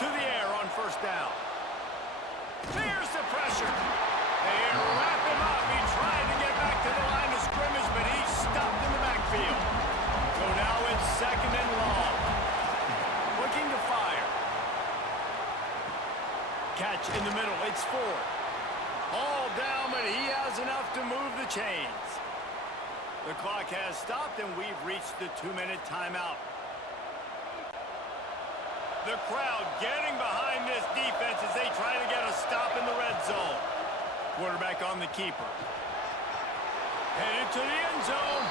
To the air on 1st down. There's the pressure. They wrap him up. He tried to get back to the line of scrimmage, but he's stopped in the backfield. So now it's 2nd and long. Looking to fire. Catch in the middle. It's 4. All down, but he has enough to move the chains. The clock has stopped, and we've reached the 2-minute timeout. The crowd getting behind this defense as they try to get a stop in the red zone. Quarterback on the keeper. Headed to the end zone.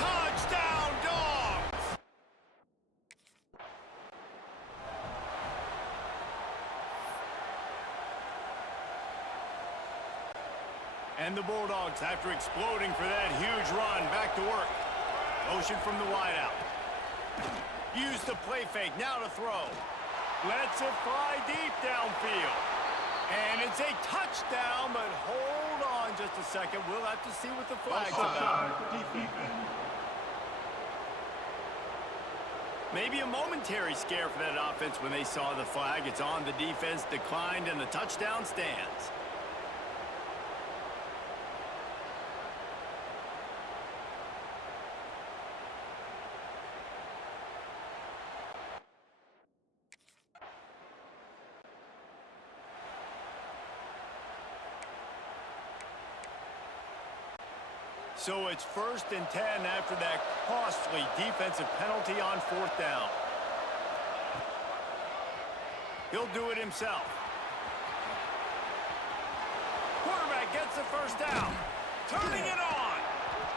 Touchdown, Dogs! And the Bulldogs, after exploding for that huge run, back to work. Motion from the wideout. Use the play fake, now to throw. Lets it fly deep downfield. And it's a touchdown, but hold on just a second. We'll have to see what the flag's about. Maybe a momentary scare for that offense when they saw the flag. It's on, the defense declined, and the touchdown stands. So it's 1st and 10 after that costly defensive penalty on 4th down. He'll do it himself. Quarterback gets the 1st down. Turning it on.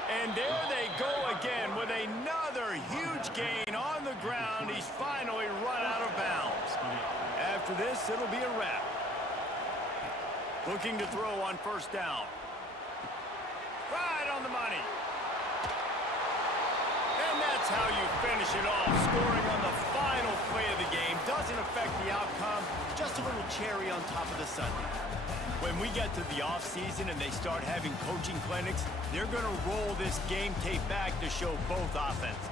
And there they go again with another huge gain on the ground. He's finally run out of bounds. After this, it'll be a wrap. Looking to throw on 1st down. Right on the money. And that's how you finish it off. Scoring on the final play of the game doesn't affect the outcome. Just a little cherry on top of the sundae. When we get to the offseason and they start having coaching clinics, they're going to roll this game tape back to show both offenses.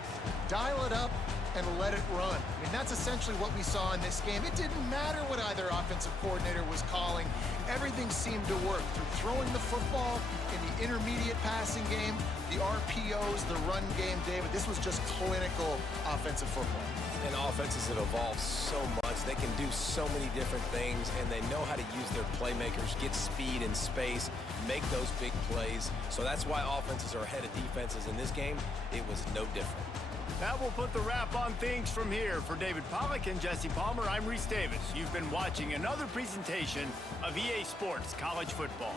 Dial it up and let it run. I mean, that's essentially what we saw in this game. It didn't matter what either offensive coordinator was calling. Everything seemed to work through throwing the football in the intermediate passing game, the RPOs, the run game, David. This was just clinical offensive football. And offenses have evolved so much. They can do so many different things, and they know how to use their playmakers, get speed and space, make those big plays. So that's why offenses are ahead of defenses. In this game, it was no different. That will put the wrap on things from here. For David Pollack and Jesse Palmer, I'm Reese Davis. You've been watching another presentation of EA Sports College Football.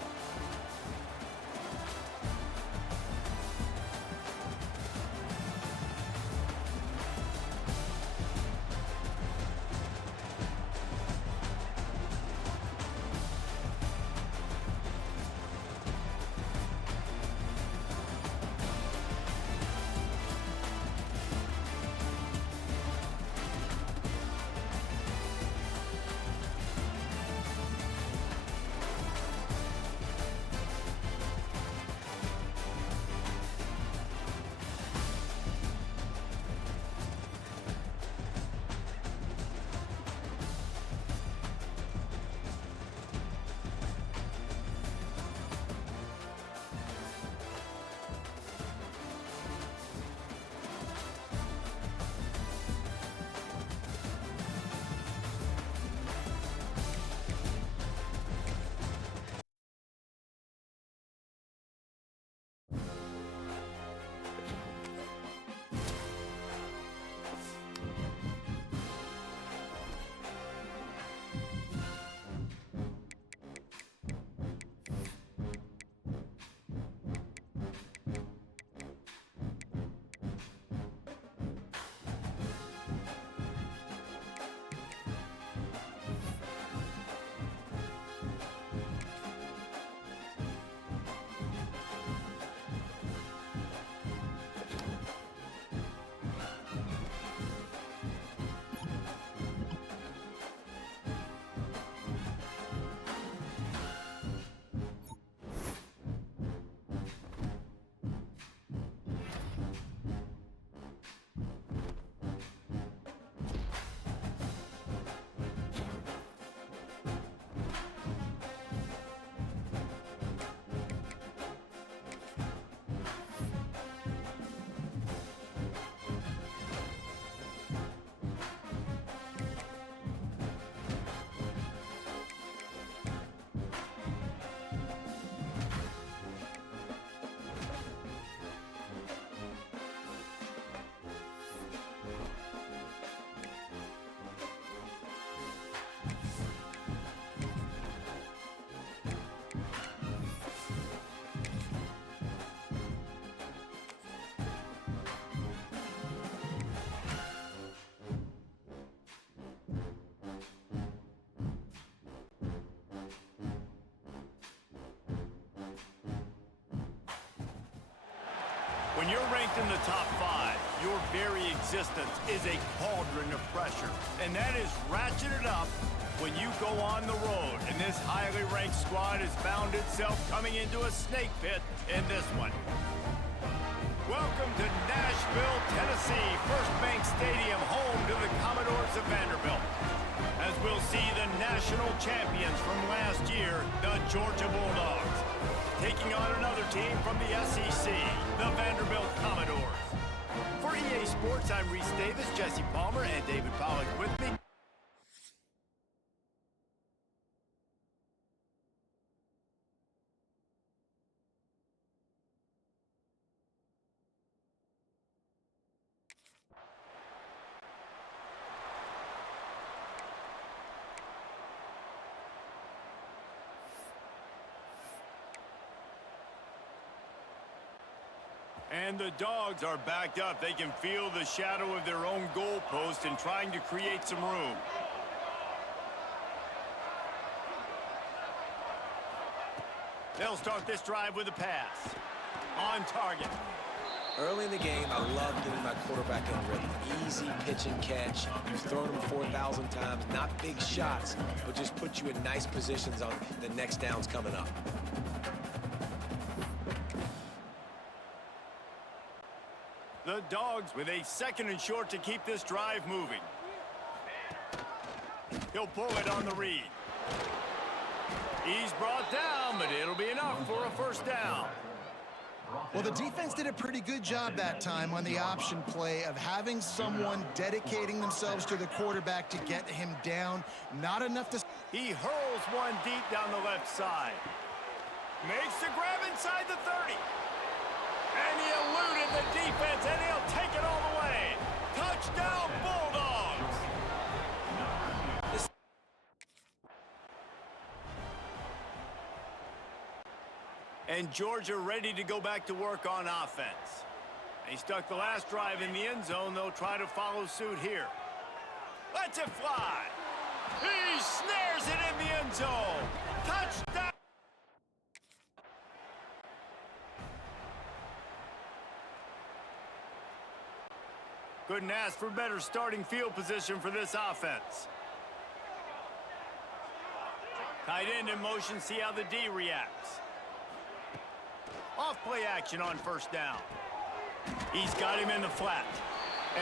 When you're ranked in the top 5, your very existence is a cauldron of pressure. And that is ratcheted up when you go on the road. And this highly ranked squad has found itself coming into a snake pit in this one. Welcome to Nashville, Tennessee, First Bank Stadium, home to the Commodores of Vanderbilt. As we'll see the national champions from last year, the Georgia Bulldogs, taking on another team from the SEC, the Vanderbilt Commodores. For EA Sports, I'm Reese Davis, Jesse Palmer, and David Pollack with me. And the Dogs are backed up. They can feel the shadow of their own goalpost and trying to create some room. They'll start this drive with a pass. On target. Early in the game, I love getting my quarterback in rhythm. Easy pitch and catch. You've thrown them 4,000 times. Not big shots, but just put you in nice positions on the next downs coming up. The Dogs with a 2nd and short to keep this drive moving. He'll pull it on the read. He's brought down, but it'll be enough for a first down. Well, the defense did a pretty good job that time on the option play of having someone dedicating themselves to the quarterback to get him down. Not enough to... He hurls one deep down the left side. Makes the grab inside the 30. And he eluded the defense, and he'll take it all the way. Touchdown, Bulldogs! And Georgia ready to go back to work on offense. They stuck the last drive in the end zone. They'll try to follow suit here. Lets it fly. He snares it in the end zone. Touchdown! Couldn't ask for better starting field position for this offense. Tight end in motion, see how the D reacts. Off play action on first down. He's got him in the flat.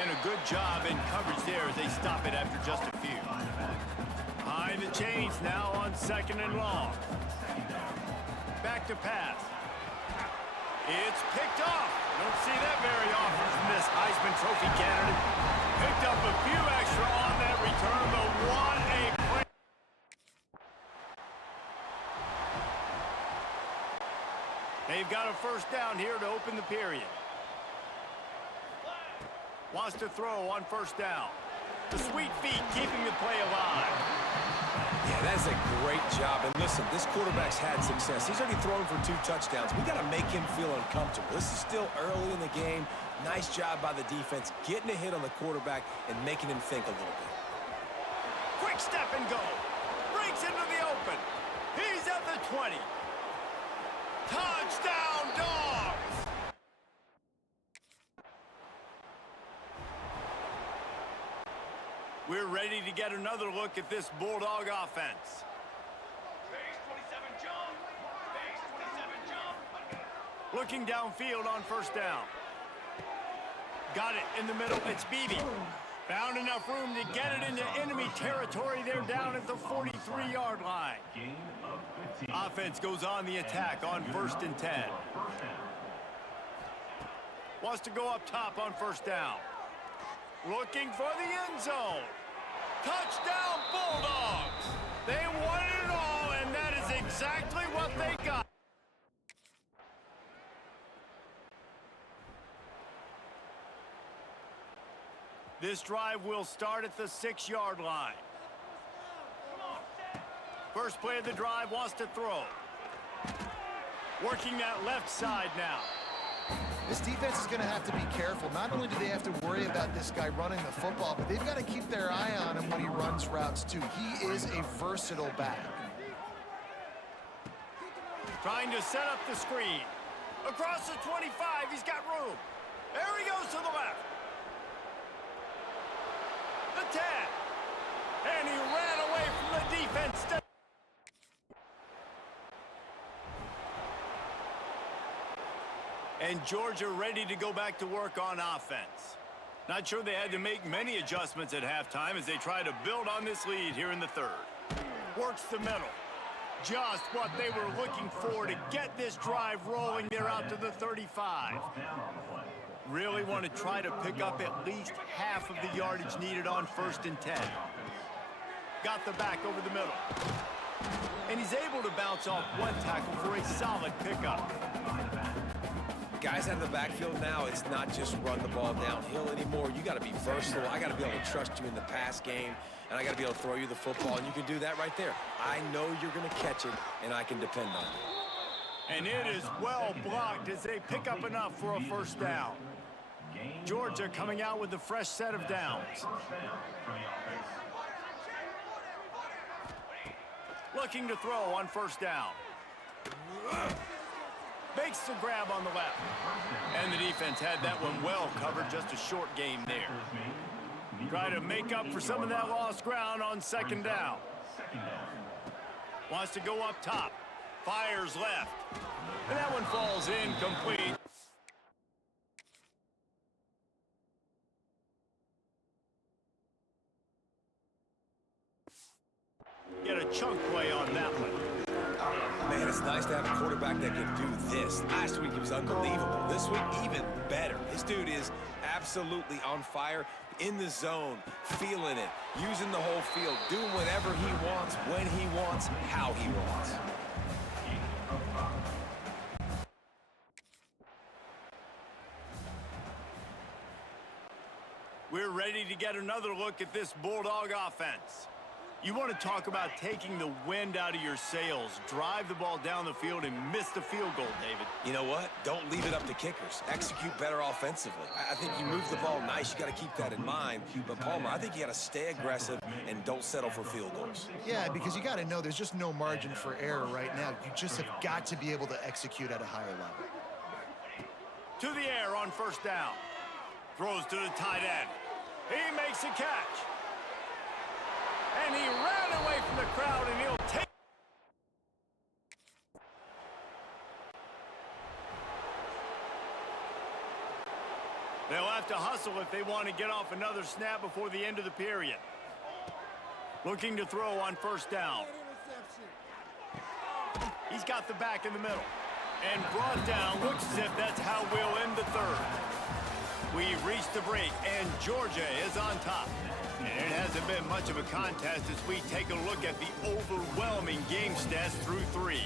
And a good job in coverage there as they stop it after just a few. Behind the chains now on 2nd and long. Back to pass. It's picked off. Don't see that very often from this Heisman Trophy candidate. Picked up a few extra on that return, but what a play. They've got a first down here to open the period. Wants to throw on first down. The sweet feet keeping the play alive. Yeah, that's a great job. And listen, this quarterback's had success. He's already thrown for 2 touchdowns. We got to make him feel uncomfortable. This is still early in the game. Nice job by the defense, getting a hit on the quarterback and making him think a little bit. Quick step and go. Breaks into the open. He's at the 20. Touchdown, Dogs! We're ready to get another look at this Bulldog offense. Base 27 jump. Base 27 jump. Looking downfield on first down. Got it in the middle. It's Beebe. Found enough room to get it into enemy territory. They're down at the 43-yard line. Offense goes on the attack on 1st and 10. Wants to go up top on first down. Looking for the end zone. Touchdown, Bulldogs! They won it all, and that is exactly what they got. This drive will start at the 6-yard line. First play of the drive, wants to throw. Working that left side now. This defense is going to have to be careful. Not only do they have to worry about this guy running the football, but they've got to keep their eye on him when he runs routes too. He is a versatile back. Trying to set up the screen. Across the 25, he's got room. There he goes to the left. The 10. And he ran away from the defense. And Georgia ready to go back to work on offense. Not sure they had to make many adjustments at halftime as they try to build on this lead here in the 3rd. Works the middle. Just what they were looking for to get this drive rolling. They're out to the 35. Really want to try to pick up at least half of the yardage needed on 1st and 10. Got the back over the middle. And he's able to bounce off one tackle for a solid pickup. Guys out of the backfield now, it's not just run the ball downhill anymore. You got to be versatile. I got to be able to trust you in the pass game, and I got to be able to throw you the football, and you can do that right there. I know you're going to catch it, and I can depend on you. And it is well blocked as they pick up enough for a first down. Georgia coming out with a fresh set of downs. Looking to throw on first down. Makes the grab on the left. And the defense had that one well covered, just a short gain there. Try to make up for some of that lost ground on second down. Wants to go up top. Fires left. And that one falls incomplete. Get a chunk play on that one. Man, it's nice to have a quarterback that can do this. Last week, it was unbelievable. This week, even better. This dude is absolutely on fire, in the zone, feeling it, using the whole field, doing whatever he wants, when he wants, how he wants. We're ready to get another look at this Bulldog offense. You want to talk about taking the wind out of your sails. Drive the ball down the field and miss the field goal, David. You know what? Don't leave it up to kickers. Execute better offensively. I think you move the ball nice. You got to keep that in mind. But, Palmer, I think you got to stay aggressive and don't settle for field goals. Yeah, because you got to know there's just no margin for error right now. You just have got to be able to execute at a higher level. To the air on first down. Throws to the tight end. He makes a catch. And he ran away from the crowd, and he'll take. They'll have to hustle if they want to get off another snap before the end of the period. Looking to throw on first down. He's got the back in the middle. And brought down. Looks as if that's how we'll end the third. We've reached the break, and Georgia is on top. And it hasn't been much of a contest as we take a look at the overwhelming game stats through 3.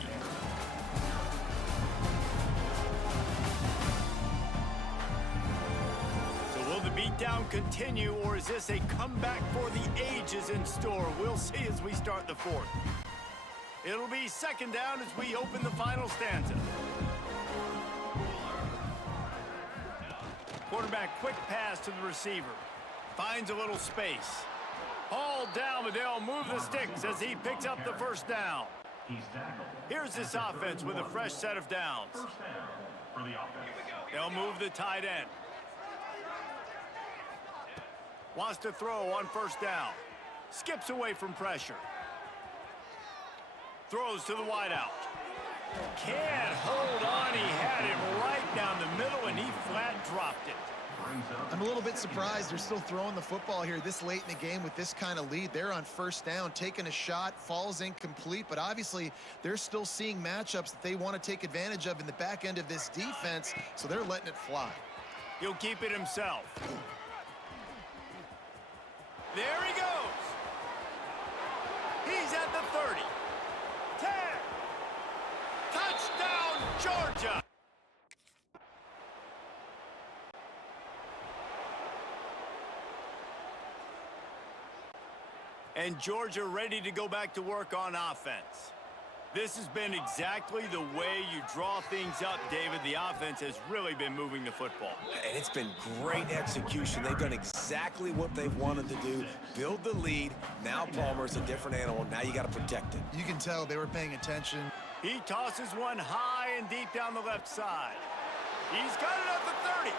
So will the beatdown continue, or is this a comeback for the ages in store? We'll see as we start the fourth. It'll be second down as we open the final stanza. Quarterback quick pass to the receiver. Finds a little space. Hauled down, but they'll move the sticks as he picks up the first down. Here's this offense with a fresh set of downs. They'll move the tight end. Wants to throw on first down. Skips away from pressure. Throws to the wideout. Can't hold on. He had him right down the middle, and he flat dropped it. I'm a little bit surprised they're still throwing the football here this late in the game with this kind of lead. They're on first down, taking a shot, falls incomplete, but obviously they're still seeing matchups that they want to take advantage of in the back end of this defense, so they're letting it fly. He'll keep it himself. There he goes. He's at the 30. 10. Touchdown, Georgia. And Georgia ready to go back to work on offense. This has been exactly the way you draw things up, David. The offense has really been moving the football. And it's been great execution. They've done exactly what they've wanted to do. Build the lead. Now Palmer's a different animal. Now you got to protect it. You can tell they were paying attention. He tosses one high and deep down the left side. He's got it at the 30.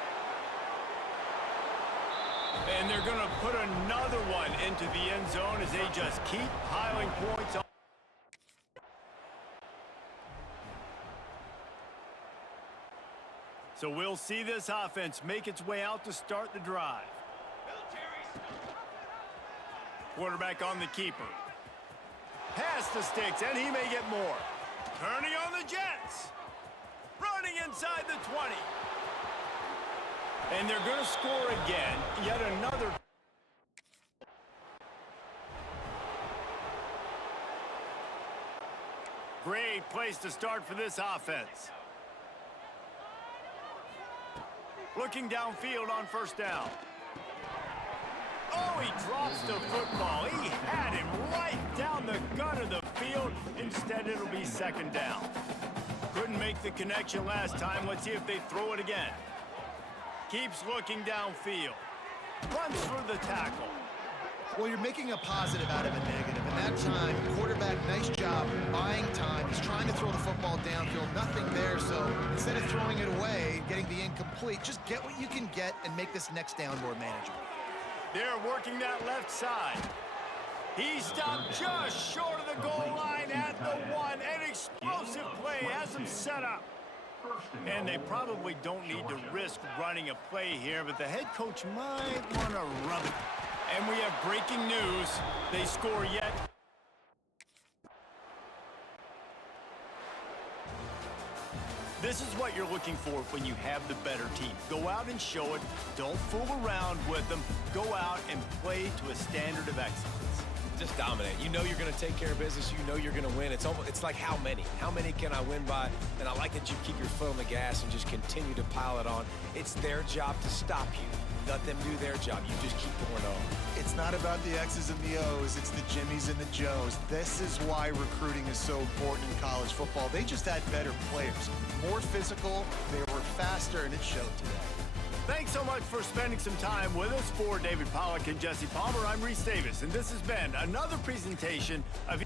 And they're going to put another one into the end zone as they just keep piling points on. So we'll see this offense make its way out to start the drive. Quarterback on the keeper. Pass the sticks, and he may get more. Turning on the Jets. Running inside the 20. And they're going to score again. Yet another. Great place to start for this offense. Looking downfield on first down. Oh, he drops the football. He had him right down the gun of the field. Instead, it'll be second down. Couldn't Couldn't make the connection last time. Let's see if they throw it again. Keeps looking downfield. Runs for the tackle. Well, you're making a positive out of a negative. And that time, quarterback, nice job buying time. He's trying to throw the football downfield. Nothing there, so instead of throwing it away, getting the incomplete, just get what you can get and make this next down more manageable. They're working that left side. He stopped just short of the goal line at the 1. An explosive play has him set up. And they probably don't need to risk running a play here, but the head coach might want to rub it. And we have breaking news. They score yet. This is what you're looking for when you have the better team. Go out and show it. Don't fool around with them. Go out and play to a standard of excellence. Just dominate. You know you're going to take care of business. You know you're going to win. It's like how many? How many can I win by? And I like that you keep your foot on the gas and just continue to pile it on. It's their job to stop you. Let them do their job. You just keep going on. It's not about the X's and the O's. It's the Jimmies and the Joes. This is why recruiting is so important in college football. They just had better players. More physical, they were faster, and it showed today. Thanks so much for spending some time with us. For David Pollack and Jesse Palmer, I'm Reese Davis, and this has been another presentation of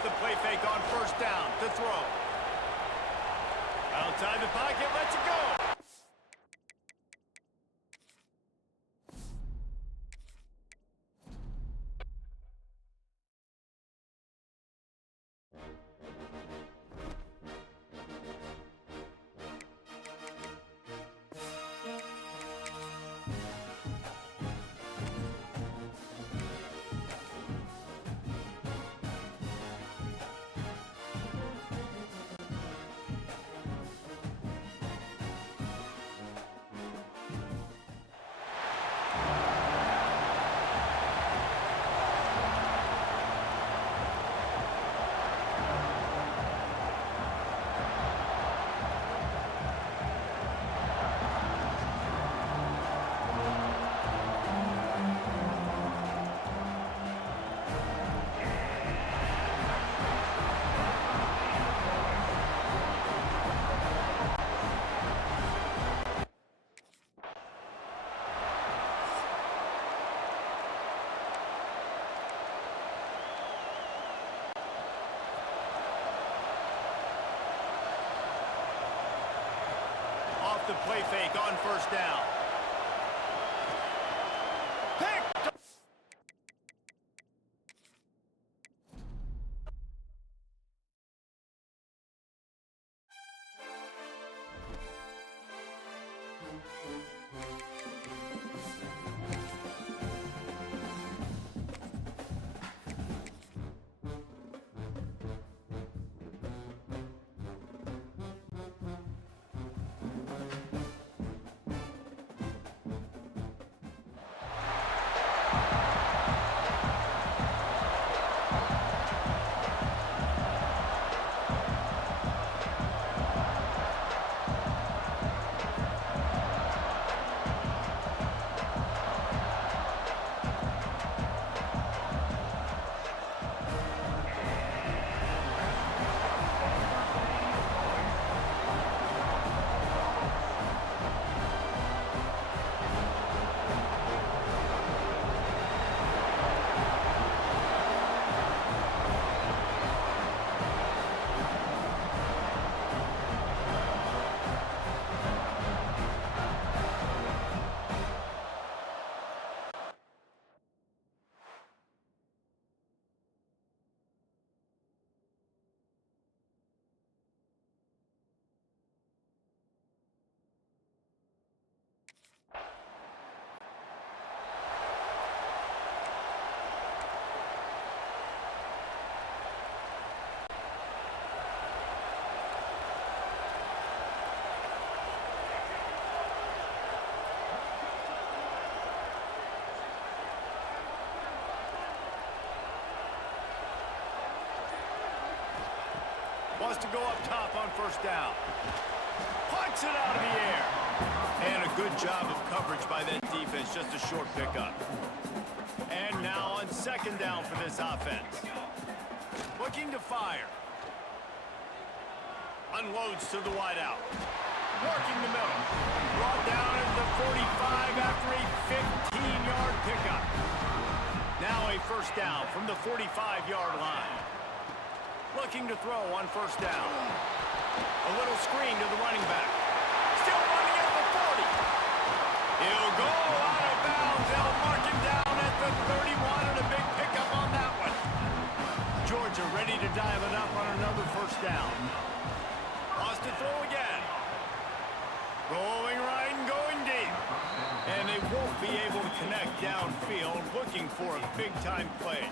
Off the play fake on first down to throw. Outside the pocket, lets it go. The play fake on first down. Picked. Wants to go up top on first down. Punts it out of the air. And a good job of coverage by that defense. Just a short pickup. And now on second down for this offense. Looking to fire. Unloads to the wideout. Working the middle. Brought down at the 45 after a 15-yard pickup. Now a first down from the 45-yard line. Looking to throw on first down. A little screen to the running back. Still running at the 40. He'll go out of bounds. They'll mark him down at the 31 and a big pickup on that one. Georgia ready to dial it up on another first down. Wants to throw again. Rolling right and going deep. And they won't be able to connect downfield, looking for a big-time play.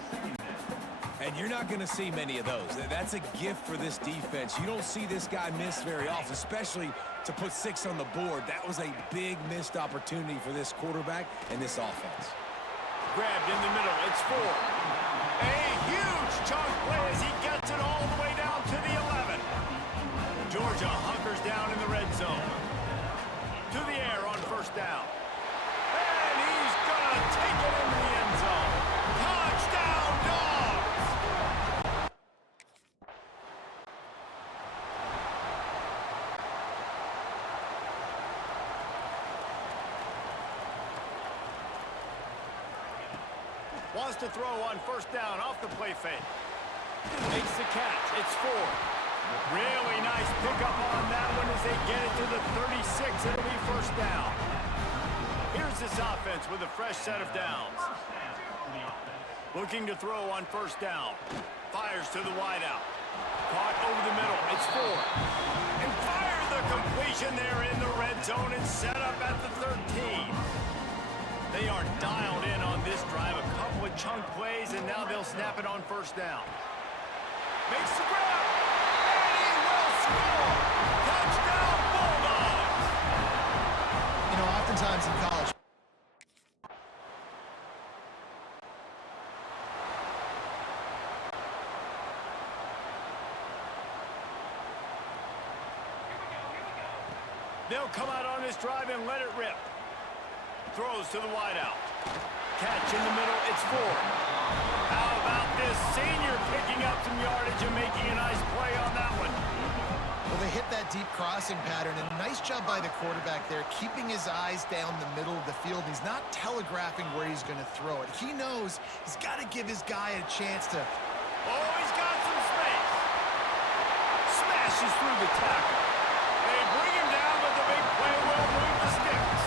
And you're not going to see many of those. That's a gift for this defense. You don't see this guy miss very often, especially to put 6 on the board. That was a big missed opportunity for this quarterback and this offense. Grabbed in the middle. It's 4. A huge chunk play as he gets it all the way down to the 11. Georgia hunkers down in the red zone. To the air on first down. And he's going to take it into the end zone. Touchdown, Dogs! Wants to throw on first down off the play fake. Makes the catch. It's 4. Really nice pickup on that one as they get it to the 36. It'll be first down. Here's this offense with a fresh set of downs. Looking to throw on first down. Fires to the wideout. Caught over the middle. It's 4. And fire the completion there in the red zone and set up at the 13. They are dialed in on this drive. A couple of chunk plays, and now they'll snap it on first down. Makes the grab. And he will score. Touchdown, Bulldogs. You know, oftentimes in college, they'll come out on this drive and let it rip. Throws to the wideout. Catch in the middle. It's 4. How about this senior picking up some yardage and making a nice play on that one? well, they hit that deep crossing pattern, and a nice job by the quarterback there, keeping his eyes down the middle of the field. He's not telegraphing where he's going to throw it. He knows he's got to give his guy a chance to... Oh, he's got some space. Smashes through the tackle. They bring him down, but the big play will move the sticks.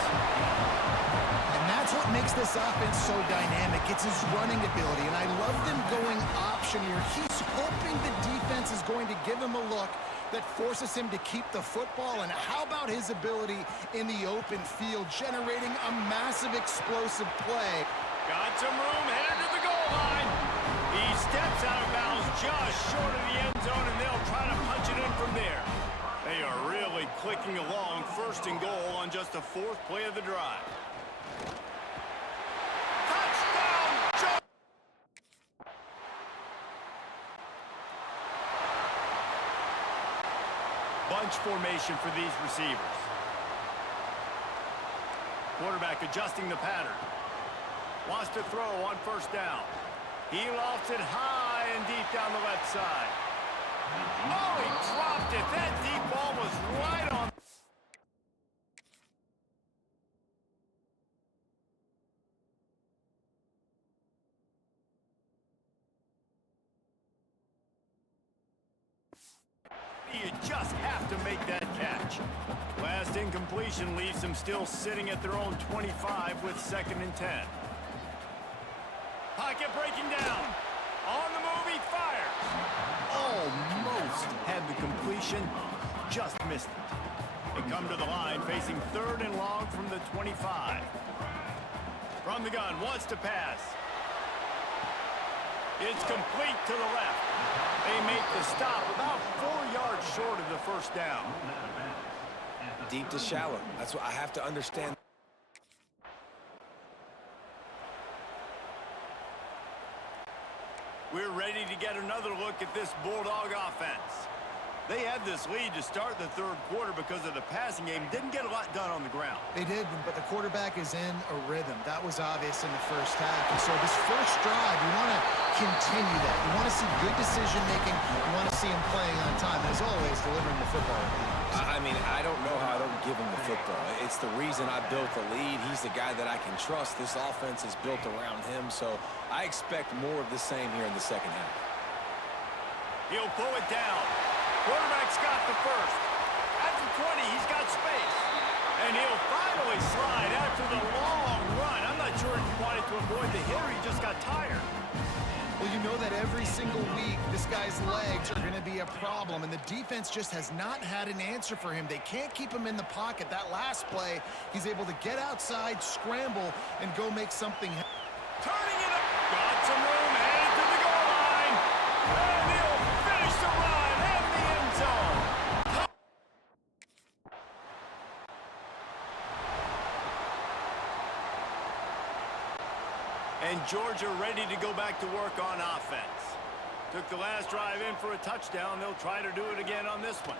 And that's what makes this offense so dynamic. It's his running ability, and I love them going option here. He's hoping the defense is going to give him a look that forces him to keep the football. And how about his ability in the open field, generating a massive explosive play? Got some room, headed to the goal line. He steps out of bounds just short of the end zone, and they'll try to punch it in from there. They are really clicking along, first and goal on just the 4th play of the drive. Touchdown, Joe! Bunch formation for these receivers. Quarterback adjusting the pattern. Wants to throw on first down. He lofts it high and deep down the left side. Oh, he dropped it. That deep ball was right on. You just have to make that catch. Last incompletion leaves them still sitting at their own 25 with 2nd and 10. Pocket breaking down. On the move, he fires. Almost had the completion, just missed it. They come to the line facing 3rd and long from the 25. From the gun, wants to pass. It's complete to the left. They make the stop about 4 yards short of the first down. Deep to shallow. That's what I have to understand. We're ready to get another look at this Bulldog offense. They had this lead to start the 3rd quarter because of the passing game. Didn't get a lot done on the ground. They did, but the quarterback is in a rhythm. That was obvious in the first half. And so this first drive, you want to continue that. You want to see good decision-making. You want to see him playing on time. And as always, delivering the football. I mean, I don't know how I don't give him the football. It's the reason I built the lead. He's the guy that I can trust. This offense is built around him, so I expect more of the same here in the second half. He'll pull it down. Quarterback's got the first. At the 20, he's got space. And he'll finally slide after the long run. I'm not sure if he wanted to avoid the hit or he just got tired. Well, you know that every single week, this guy's legs are going to be a problem, and the defense just has not had an answer for him. They can't keep him in the pocket. That last play, he's able to get outside, scramble, and go make something happen. Turning it up. Got some room, headed to the goal line. And he'll finish the run in the end zone. And Georgia ready to go back to work on offense. Took the last drive in for a touchdown. They'll try to do it again on this one.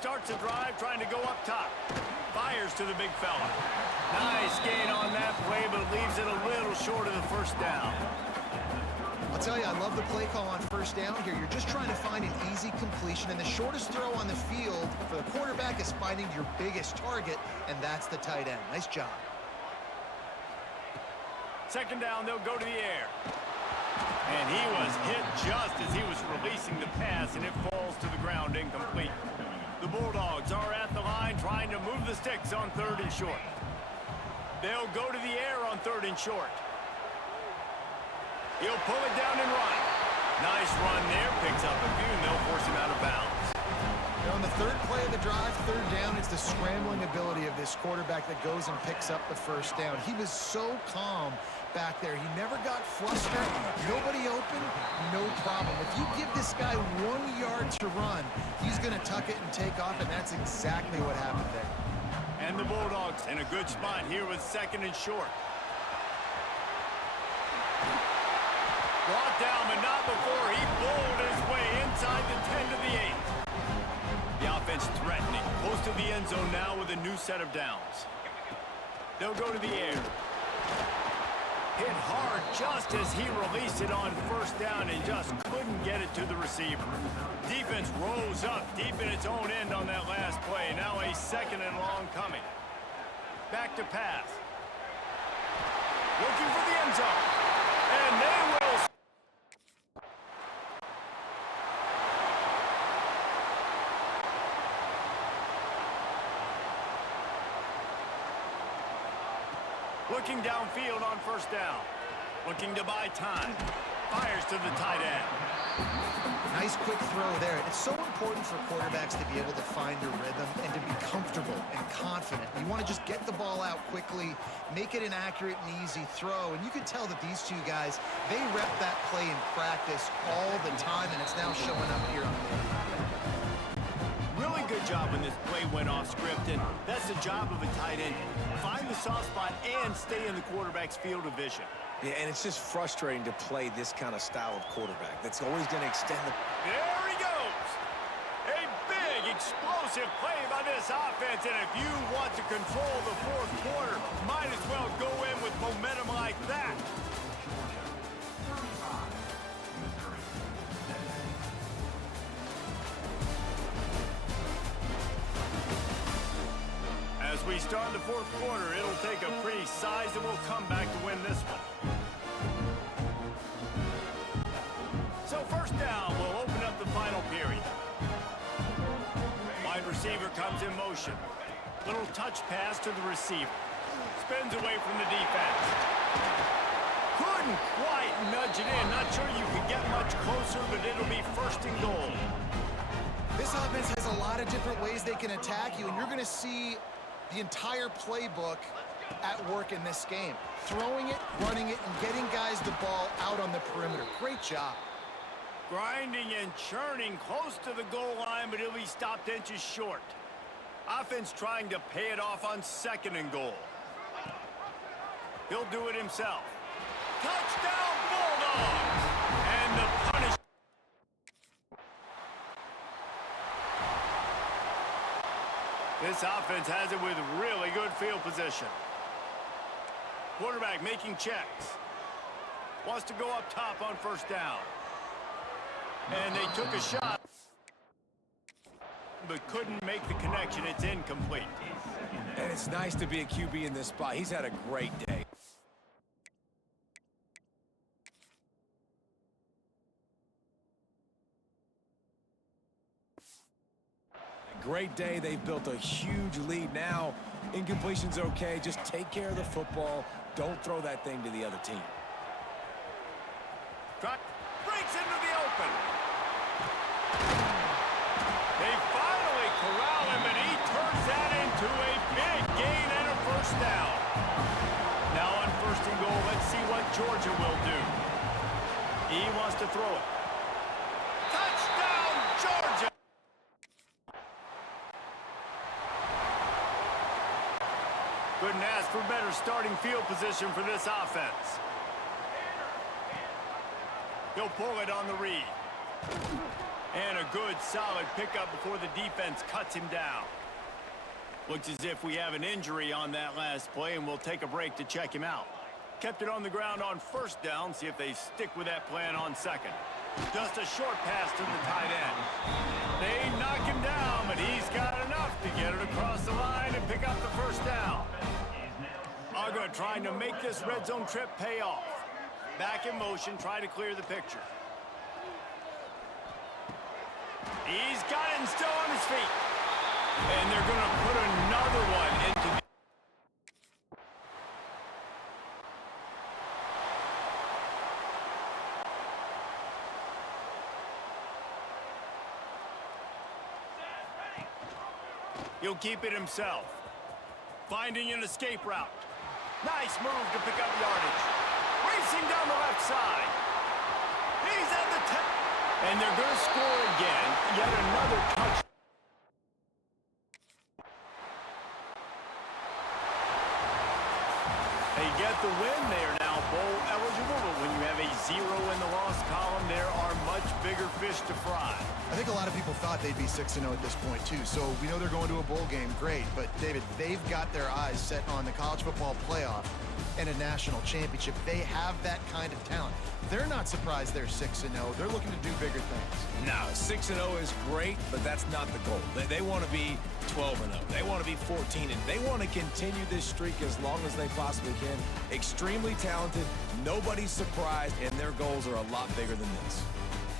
Starts the drive trying to go up top. Fires to the big fella. Nice gain on that play, but leaves it a little short of the first down. I'll tell you, I love the play call on first down here. You're just trying to find an easy completion, and the shortest throw on the field for the quarterback is finding your biggest target, and that's the tight end. Nice job. Second down, they'll go to the air. And he was Hit just as he was releasing the pass, and it falls to the ground incomplete. The Bulldogs are at the line trying to move the sticks on 3rd and short. They'll go to the air on 3rd and short. He'll pull it down and run. Nice run there. Picks up a few, and they'll force him out of bounds. Now on the 3rd play of the drive, 3rd down, it's the scrambling ability of this quarterback that goes and picks up the 1st down. He was so calm back there. He never got flustered. Nobody open, no problem. If you give this guy 1 yard to run, he's going to tuck it and take off, and that's exactly what happened there. And the Bulldogs in a good spot here with 2nd and short. Brought down, but not before he bowled his way inside the 10 to the 8. The offense threatening. Close to the end zone now with a new set of downs. They'll go to the air. Hit hard just as he released it on 1st down and just couldn't get it to the receiver. Defense rose up deep in its own end on that last play. Now a 2nd and long coming. Back to pass. Looking for the end zone. And they will. Looking downfield on 1st down. Looking to buy time. Fires to the tight end. Nice quick throw there. It's so important for quarterbacks to be able to find a rhythm and to be comfortable and confident. You want to just get the ball out quickly, make it an accurate and easy throw. And you can tell that these two guys, they rep that play in practice all the time, and it's now showing up here on the field. Really good job when this play went off script, and that's the job of a tight end. Find the soft spot and stay in the quarterback's field of vision. Yeah, and it's just frustrating to play this kind of style of quarterback. That's always going to extend the... There he goes. A big, explosive play by this offense, and if you want to control the 4th quarter, might as well go in with momentum like that. As we start the 4th quarter, it'll take a pretty sizable comeback to win this one. So 1st down will open up the final period. Wide receiver comes in motion. Little touch pass to the receiver. Spins away from the defense. Couldn't quite nudge it in. Not sure you could get much closer, but it'll be 1st and goal. This offense has a lot of different ways they can attack you, and you're going to see the entire playbook at work in this game. Throwing it, running it, and getting guys the ball out on the perimeter. Great job. Grinding and churning close to the goal line, but he'll be stopped inches short. Offense trying to pay it off on 2nd and goal. He'll do it himself. Touchdown Bulldogs! And the punish. This offense has it with really good field position. Quarterback making checks. Wants to go up top on 1st down. And they took a shot, but couldn't make the connection. It's incomplete. And it's nice to be a QB in this spot. He's had a great day. Great day. They've built a huge lead now. Incompletion's okay. Just take care of the football. Don't throw that thing to the other team. Breaks into the open. They finally corral him, and he turns that into a big gain and a 1st down. Now on 1st and goal, let's see what Georgia will do. He wants to throw it. Touchdown, Georgia! Couldn't ask for better starting field position for this offense. He'll pull it on the read. And a good, solid pickup before the defense cuts him down. Looks as if we have an injury on that last play, and we'll take a break to check him out. Kept it on the ground on 1st down. See if they stick with that plan on 2nd. Just a short pass to the tight end. They knock him down, but he's got enough to get it across the line and pick up the 1st down. Uga trying to make this red zone trip pay off. Back in motion, try to clear the picture. He's got it and still on his feet. And they're going to put another one into the... He'll keep it himself. Finding an escape route. Nice move to pick up yardage. Racing down the left side. He's at the 10. And they're going to score again. Yet another touch. They get the win. They are now bowl eligible. But when you have a 0 in the loss column, there are much bigger fish to fry. I think a lot of people thought they'd be 6-0 at this point, too. So we know they're going to a bowl game. Great. But, David, they've got their eyes set on the college football playoff and a national championship. They have that kind of talent. They're not surprised they're 6-0. They're looking to do bigger things. No, 6-0 is great, but that's not the goal. They want to be 12-0. They want to be 14-0. They want to continue this streak as long as they possibly can. Extremely talented. Nobody's surprised, and their goals are a lot bigger than this.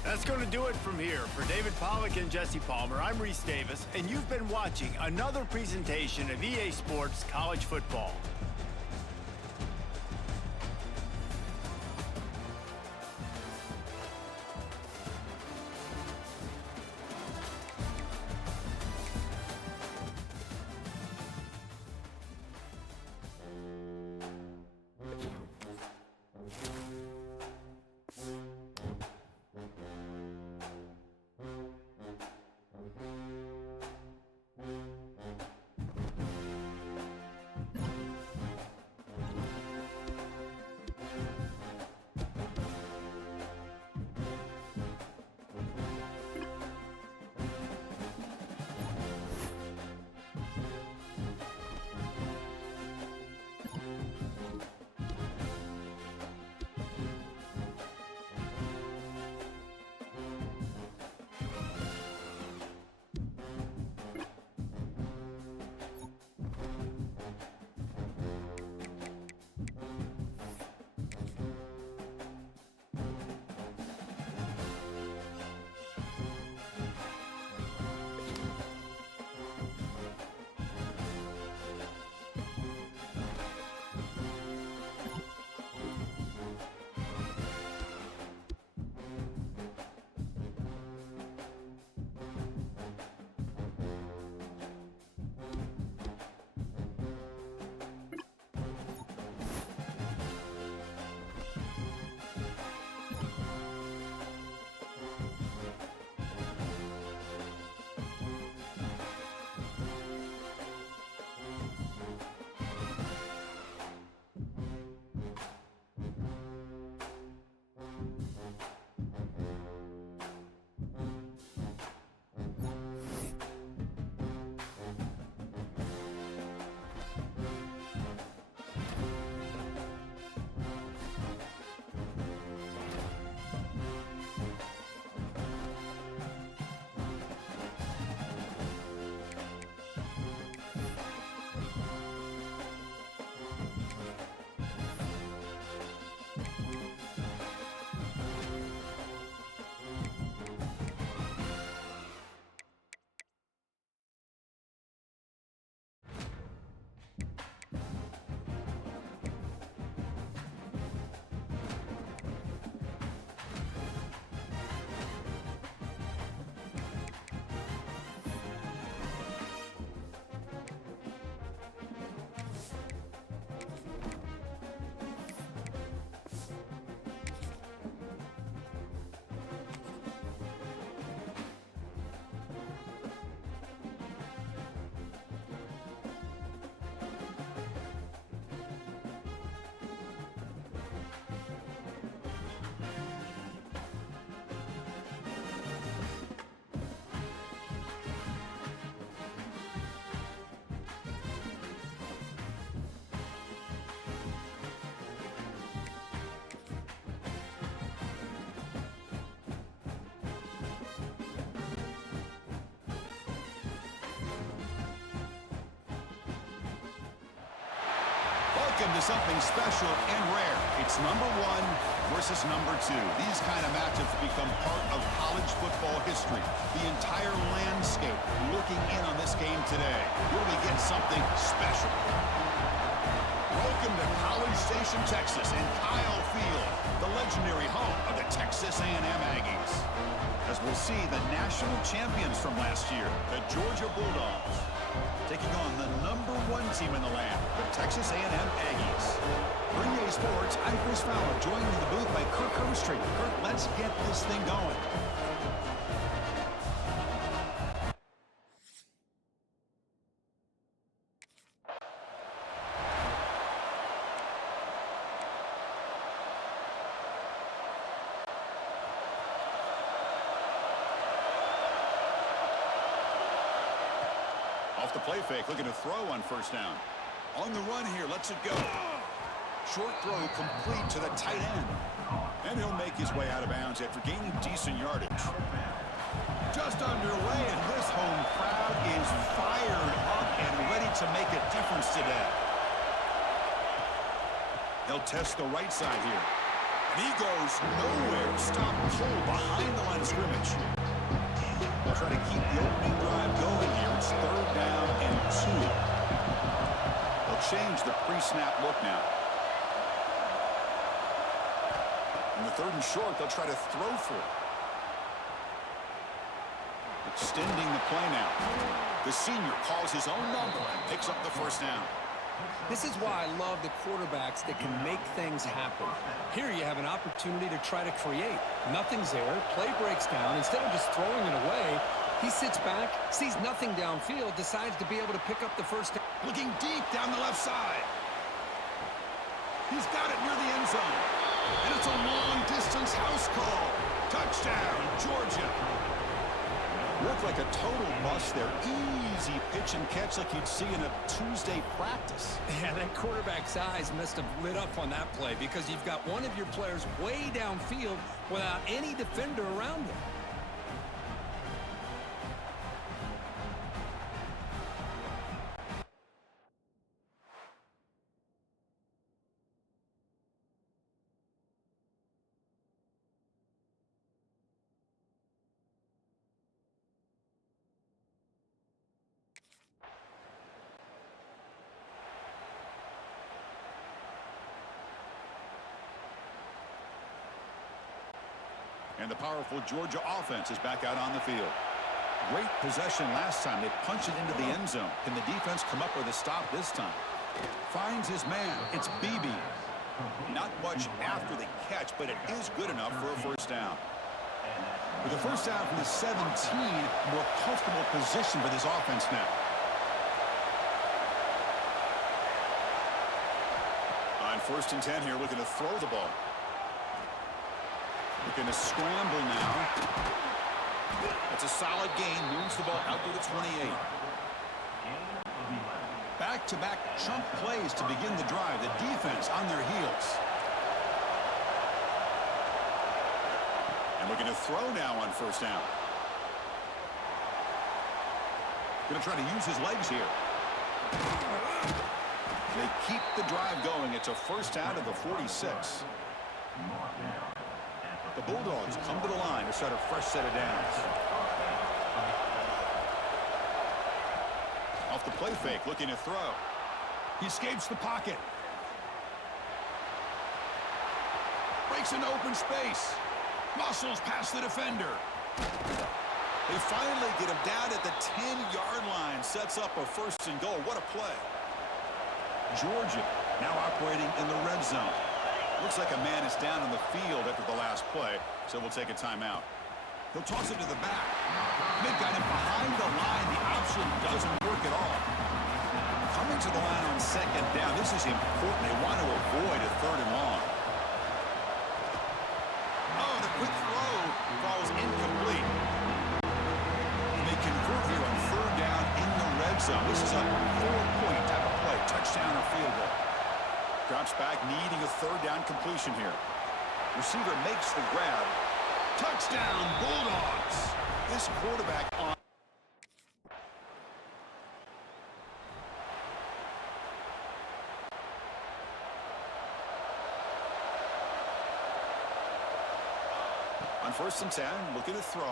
That's going to do it from here. For David Pollack and Jesse Palmer, I'm Reese Davis, and you've been watching another presentation of EA Sports College Football. Welcome to something special and rare. It's number 1 versus number 2. These kind of matchups become part of college football history. The entire landscape looking in on this game today. Will we get something special? Welcome to College Station, Texas, and Kyle Field, the legendary home of the Texas A&M Aggies. As we'll see, the national champions from last year, the Georgia Bulldogs, taking on the number 1 team in the land, the Texas A&M Aggies. For EA Sports, I'm Chris Fowler, joined in the booth by Kirk Herbstreit. Kirk, let's get this thing going. Off the play fake, looking to throw on first down. On the run here, lets it go. Short throw complete to the tight end. And he'll make his way out of bounds after gaining decent yardage. Just underway, and this home crowd is fired up and ready to make a difference today. They'll test the right side here. And he goes nowhere. Stop cold behind the line of scrimmage. They'll try to keep the opening drive going here. It's 3rd down and 2. They'll change the pre-snap look now. In the 3rd and short, they'll try to throw for it. Extending the play now. The senior calls his own number and picks up the first down. This is why I love the quarterbacks that can make things happen. Here you have an opportunity to try to create. Nothing's there. Play breaks down. Instead of just throwing it away, he sits back, sees nothing downfield, decides to be able to pick up the first down. Looking deep down the left side. He's got it near the end zone. And it's a long-distance house call. Touchdown, Georgia. Looked like a total bust there. Easy pitch and catch like you'd see in a Tuesday practice. Yeah, that quarterback's eyes must have lit up on that play because you've got one of your players way downfield without any defender around him. And the powerful Georgia offense is back out on the field. Great possession last time. They punch it into the end zone. Can the defense come up with a stop this time? Finds his man. It's BB. Not much after the catch, but it is good enough for a first down. With a first down from the 17, more comfortable position for this offense now. On 1st and 10 here, looking to throw the ball. Looking to scramble now. It's a solid gain. Moves the ball out to the 28. Back-to-back chunk plays to begin the drive. The defense on their heels. And looking to throw now on first down. Going to try to use his legs here. They keep the drive going. It's a first down to the 46. The Bulldogs come to the line to start a fresh set of downs. Off the play fake, looking to throw. He escapes the pocket. Breaks into open space. Muscles past the defender. They finally get him down at the 10-yard line. Sets up a 1st and goal. What a play. Georgia now operating in the red zone. Looks like a man is down on the field after the last play, so we'll take a timeout. He'll toss it to the back. They've got him behind the line. The option doesn't work at all. Coming to the line on 2nd down. This is important. They want to avoid a 3rd and long. Oh, the quick throw falls incomplete. They convert here on 3rd down in the red zone. This is a 4-point type of play. Touchdown or field goal. Drops back, needing a 3rd down completion here. Receiver makes the grab. Touchdown, Bulldogs. This quarterback on. On 1st and 10, looking to throw.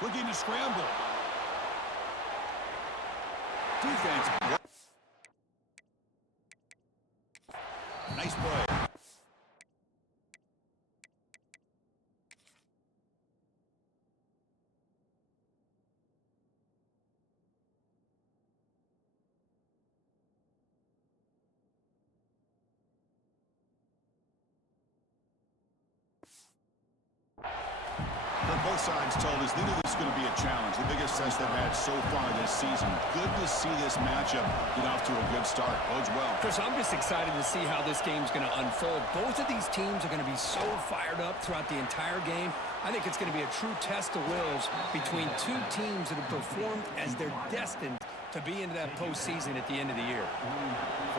Looking to scramble. Defense. Nice play. Both sides told us they knew this was going to be a challenge, the biggest test they've had so far this season. Good to see this matchup get off to a good start. Bodes well. Chris, I'm just excited to see how this game's going to unfold. Both of these teams are going to be so fired up throughout the entire game. I think it's going to be a true test of wills between two teams that have performed as they're destined to be into that postseason at the end of the year.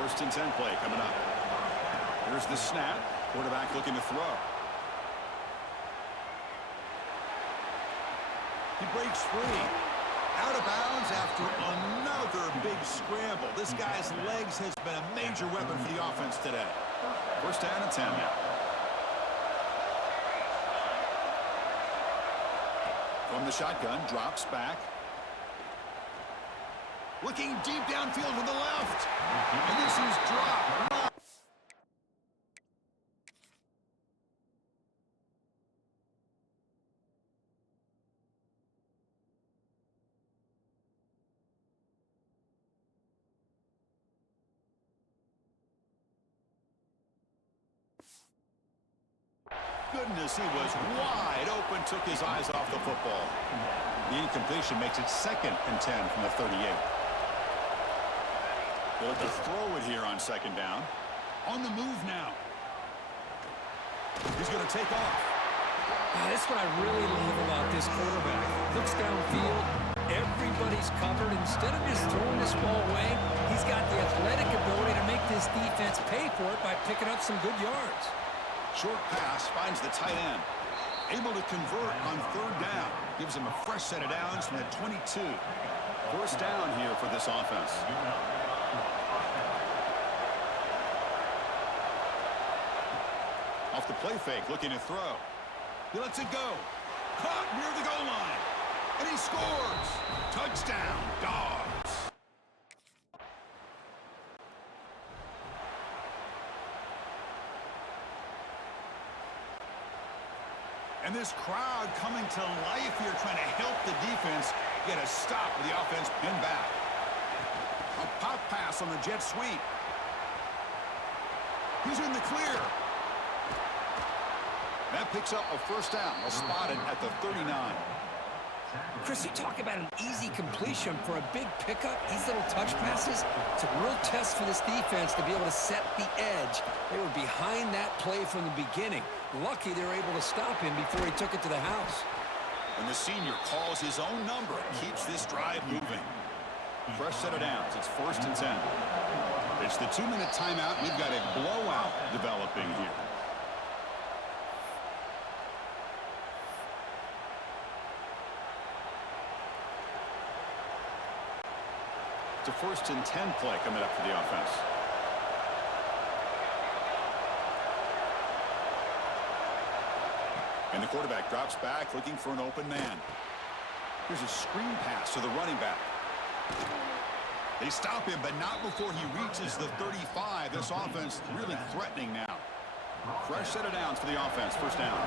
1st and 10 play coming up. Here's the snap. Quarterback looking to throw. He breaks free. Out of bounds after another big scramble. This guy's legs has been a major weapon for the offense today. 1st down and 10 now. From the shotgun, drops back. Looking deep downfield with the left. And this is dropped. Goodness, he was wide open, took his eyes off the football. The incompletion makes it 2nd and 10 from the 38. They'll look to throw it here on 2nd down. On the move now. He's going to take off. That's what I really love about this quarterback. Looks downfield. Everybody's covered. Instead of just throwing this ball away, he's got the athletic ability to make this defense pay for it by picking up some good yards. Short pass finds the tight end. Able to convert on 3rd down. Gives him a fresh set of downs from the 22. 1st down here for this offense. Off the play fake, looking to throw. He lets it go. Caught near the goal line. And he scores. Touchdown, Dogs. And this crowd coming to life here, trying to help the defense get a stop with the offense pinned back. A pop pass on the jet sweep. He's in the clear. That picks up a 1st down, spotted at the 39. Chris, you talk about an easy completion for a big pickup. These little touch passes, it's a real test for this defense to be able to set the edge. They were behind that play from the beginning. Lucky they were able to stop him before he took it to the house. And the senior calls his own number and keeps this drive moving. Fresh set of downs. It's 1st and 10. It's the 2-minute timeout. We've got a blowout developing here. It's a 1st and 10 play coming up for the offense. And the quarterback drops back, looking for an open man. Here's a screen pass to the running back. They stop him, but not before he reaches the 35. This offense really threatening now. Fresh set of downs for the offense. 1st down.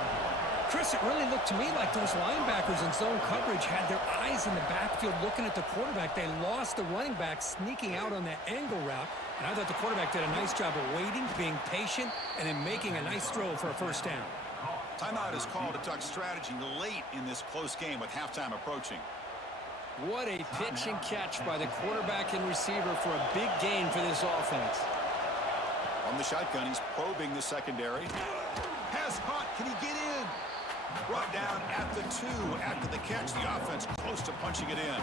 Chris, it really looked to me like those linebackers in zone coverage had their eyes in the backfield looking at the quarterback. They lost the running back sneaking out on that angle route. And I thought the quarterback did a nice job of waiting, being patient, and then making a nice throw for a 1st down. Timeout is called to talk strategy late in this close game with halftime approaching. What a pitch and catch by the quarterback and receiver for a big gain for this offense. On the shotgun, he's probing the secondary. Pass caught. Can he get in? Brought down at the 2 after the catch. The offense close to punching it in.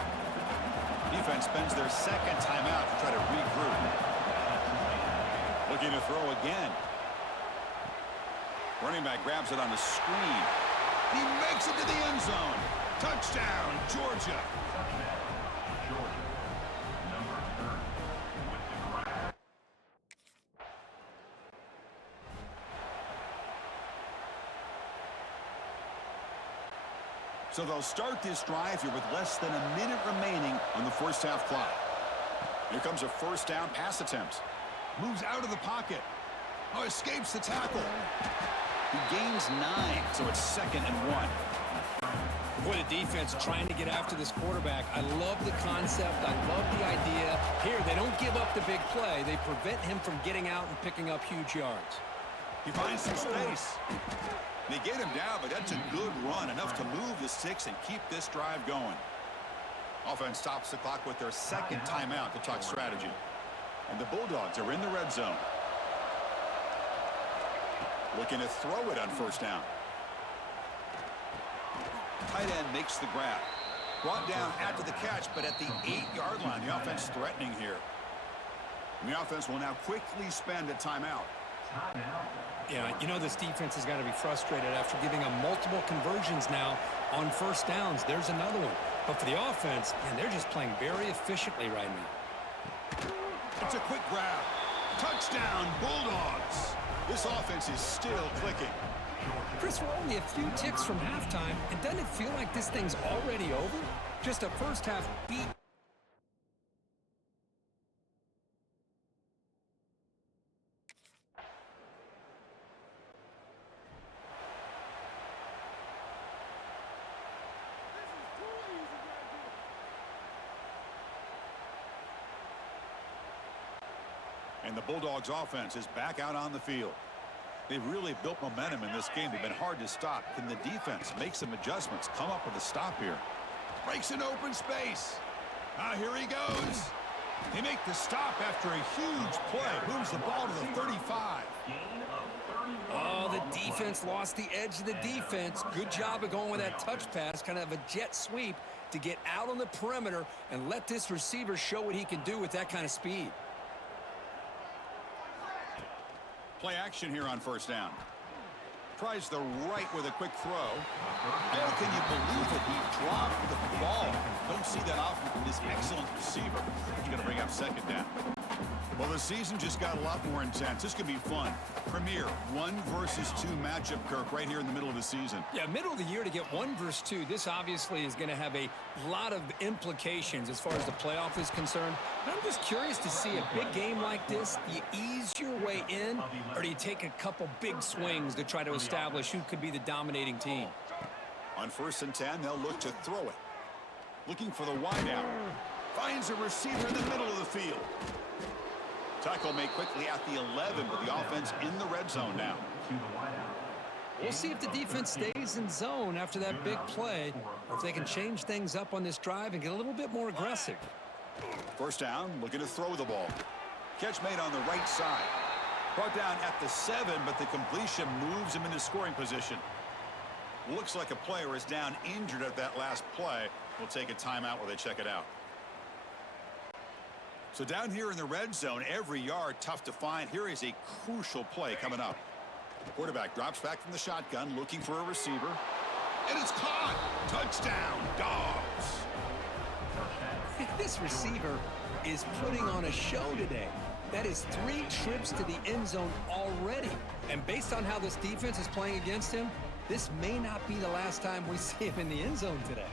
Defense spends their 2nd timeout to try to regroup. Looking to throw again. Running back grabs it on the screen. He makes it to the end zone. Touchdown, Georgia. So they'll start this drive here with less than a minute remaining on the first half clock. Here comes a first down pass attempt. Moves out of the pocket. Oh, escapes the tackle. He gains 9, so it's 2nd and 1. Boy, the defense trying to get after this quarterback. I love the concept. I love the idea. Here, they don't give up the big play. They prevent him from getting out and picking up huge yards. He finds some space. They get him down, but that's a good run, enough to move the sticks and keep this drive going. Offense stops the clock with their 2nd timeout to talk strategy. And the Bulldogs are in the red zone. Looking to throw it on first down. Tight end makes the grab. Brought down after the catch, but at the 8-yard line, the offense threatening here. And the offense will now quickly spend a timeout. Yeah, you know this defense has got to be frustrated after giving them multiple conversions now on first downs. There's another one. But for the offense, man, they're just playing very efficiently right now. It's a quick grab. Touchdown, Bulldogs. This offense is still clicking. Chris, we're only a few ticks from halftime, and doesn't it feel like this thing's already over? Just a first half beat. And the Bulldogs offense is back out on the field. They've really built momentum in this game. They've been hard to stop. Can the defense make some adjustments, come up with a stop here? Breaks an open space. Here he goes. They make the stop after a huge play. Moves the ball to the 35. Oh, the defense lost the edge of the defense. Good job of going with that touch pass, kind of a jet sweep to get out on the perimeter and let this receiver show what he can do with that kind of speed. Play action here on first down. Tries the right with a quick throw. Oh, can you believe it? He dropped the ball. Don't see that often from this excellent receiver. He's going to bring up 2nd down. Well, the season just got a lot more intense. This could be fun. Premier 1 versus 2 matchup, Kirk, right here in the middle of the season. Yeah, middle of the year to get 1 versus 2. This obviously is going to have a lot of implications as far as the playoff is concerned. But I'm just curious to see a big game like this. Do you ease your way in, or do you take a couple big swings to try to establish who could be the dominating team? On 1st and 10, they'll look to throw it. Looking for the wideout. Finds a receiver in the middle of the field. Tackle made quickly at the 11, but the offense in the red zone now. We'll see if the defense stays in zone after that big play, or if they can change things up on this drive and get a little bit more aggressive. First down, looking to throw the ball. Catch made on the right side. Brought down at the 7, but the completion moves him into scoring position. Looks like a player is down injured at that last play. We'll take a timeout while they check it out. So down here in the red zone, every yard tough to find. Here is a crucial play coming up. Quarterback drops back from the shotgun, looking for a receiver. And it's caught. Touchdown, Dogs. This receiver is putting on a show today. That is 3 trips to the end zone already. And based on how this defense is playing against him, this may not be the last time we see him in the end zone today.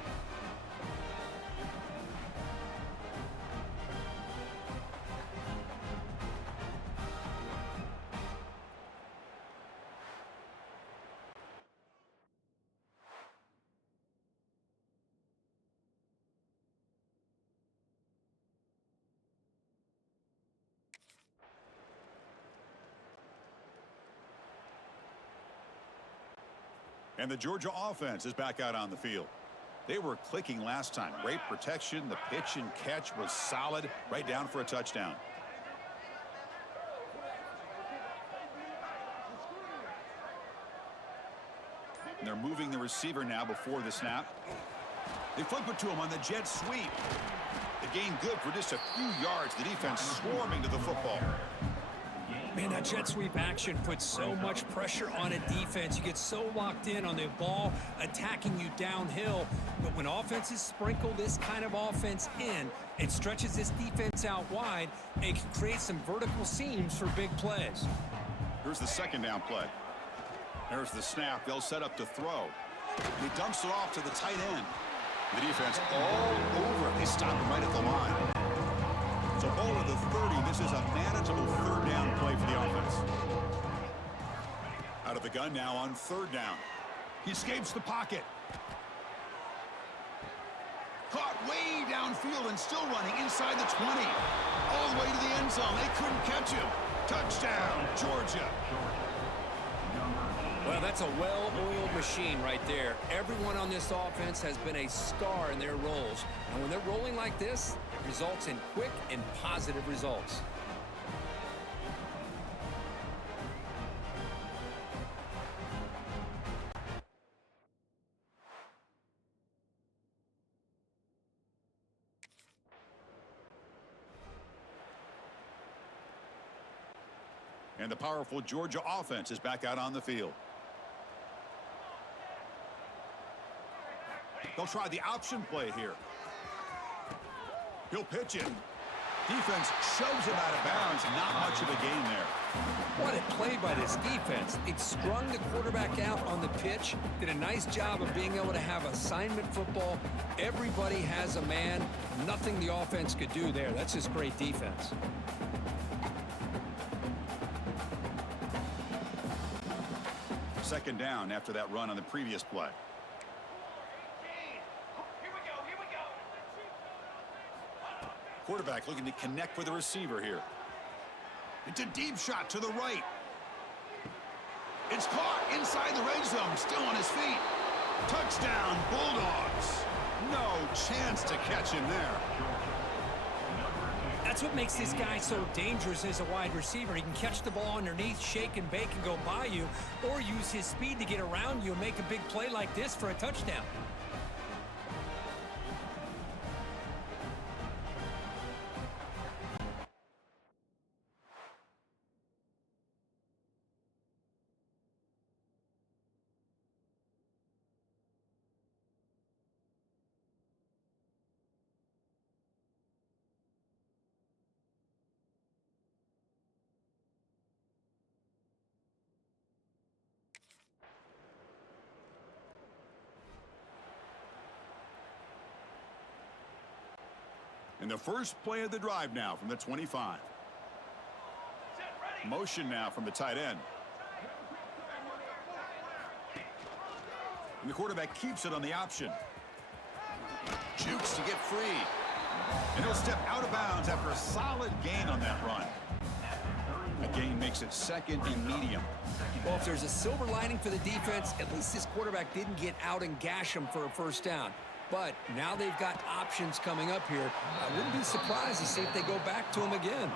And the Georgia offense is back out on the field. They were clicking last time. Great protection. The pitch and catch was solid, right down for a touchdown. And they're moving the receiver now before the snap. They flip it to him on the jet sweep. The gain good for just a few yards. The defense swarming to the football. Man, that jet sweep action puts so much pressure on a defense. You get so locked in on the ball attacking you downhill. But when offenses sprinkle this kind of offense in, it stretches this defense out wide and it can create some vertical seams for big plays. Here's the 2nd down play. There's the snap. They'll set up to throw. And he dumps it off to the tight end. The defense all over it. They stop him right at the line. So ball at the 30. This is a manageable third down play for the offense. Out of the gun now on third down. He escapes the pocket. Caught way downfield and still running inside the 20. All the way to the end zone. They couldn't catch him. Touchdown, Georgia. Well, that's a well-oiled machine right there. Everyone on this offense has been a star in their roles. And when they're rolling like this, it results in quick and positive results. And the powerful Georgia offense is back out on the field. They'll try the option play here. He'll pitch it. Defense shoves him out of bounds. Not much of a gain there. What a play by this defense. It strung the quarterback out on the pitch. Did a nice job of being able to have assignment football. Everybody has a man. Nothing the offense could do there. That's just great defense. Second down after that run on the previous play. Quarterback looking to connect with the receiver here. It's a deep shot to the right. It's caught inside the red zone, still on his feet. Touchdown, Bulldogs. No chance to catch him there. That's what makes this guy so dangerous as a wide receiver. He can catch the ball underneath, shake and bake and go by you, or use his speed to get around you and make a big play like this for a touchdown. And the first play of the drive now from the 25. Motion now from the tight end. And the quarterback keeps it on the option. Jukes to get free. And he'll step out of bounds after a solid gain on that run. A gain makes it second and medium. Well, if there's a silver lining for the defense, at least this quarterback didn't get out and gash him for a first down. But now they've got options coming up here. I wouldn't be surprised to see if they go back to him again.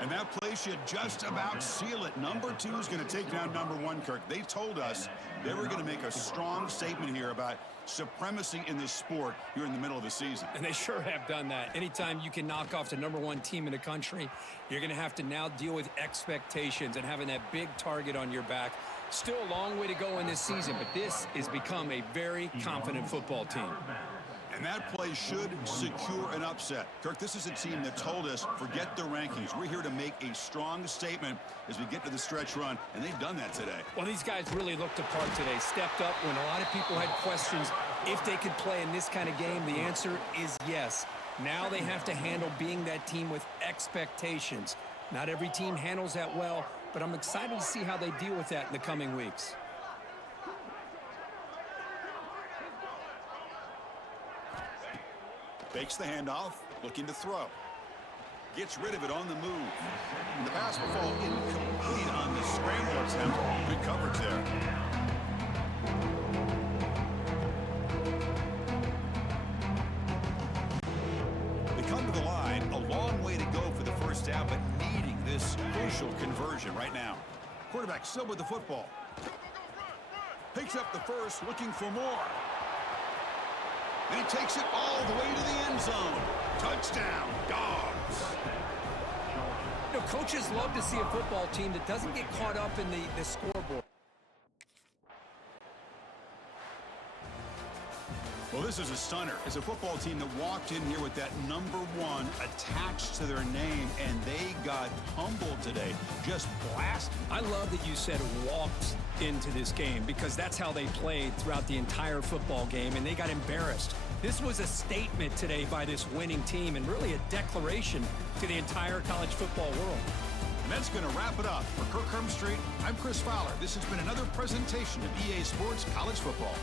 And that play should just about seal it. Number 2 is going to take down number 1, Kirk. They told us they were going to make a strong statement here about supremacy in this sport here in the middle of the season. And they sure have done that. Anytime you can knock off the number 1 team in the country, you're going to have to now deal with expectations and having that big target on your back. Still a long way to go in this season, but this has become a very confident football team. And that play should secure an upset. Kirk, this is a team that told us, forget the rankings. We're here to make a strong statement as we get to the stretch run, and they've done that today. Well, these guys really looked apart today, stepped up when a lot of people had questions if they could play in this kind of game. The answer is yes. Now they have to handle being that team with expectations. Not every team handles that well, but I'm excited to see how they deal with that in the coming weeks. Fakes the handoff, looking to throw. Gets rid of it on the move. And the pass will fall incomplete on the scramble attempt. Good coverage there. They come to the line, a long way to go for the first down, but needing this crucial conversion right now. Quarterback still with the football. Picks up the first, looking for more. And he takes it all the way to the end zone. Touchdown, Dogs. You know, coaches love to see a football team that doesn't get caught up in the scoreboard. Well, this is a stunner. It's a football team that walked in here with that number 1 attached to their name, and they got humbled today. Just blasted. I love that you said walked into this game because that's how they played throughout the entire football game, and they got embarrassed. This was a statement today by this winning team and really a declaration to the entire college football world. And that's going to wrap it up. For Kirk Street, I'm Chris Fowler. This has been another presentation of EA Sports College Football.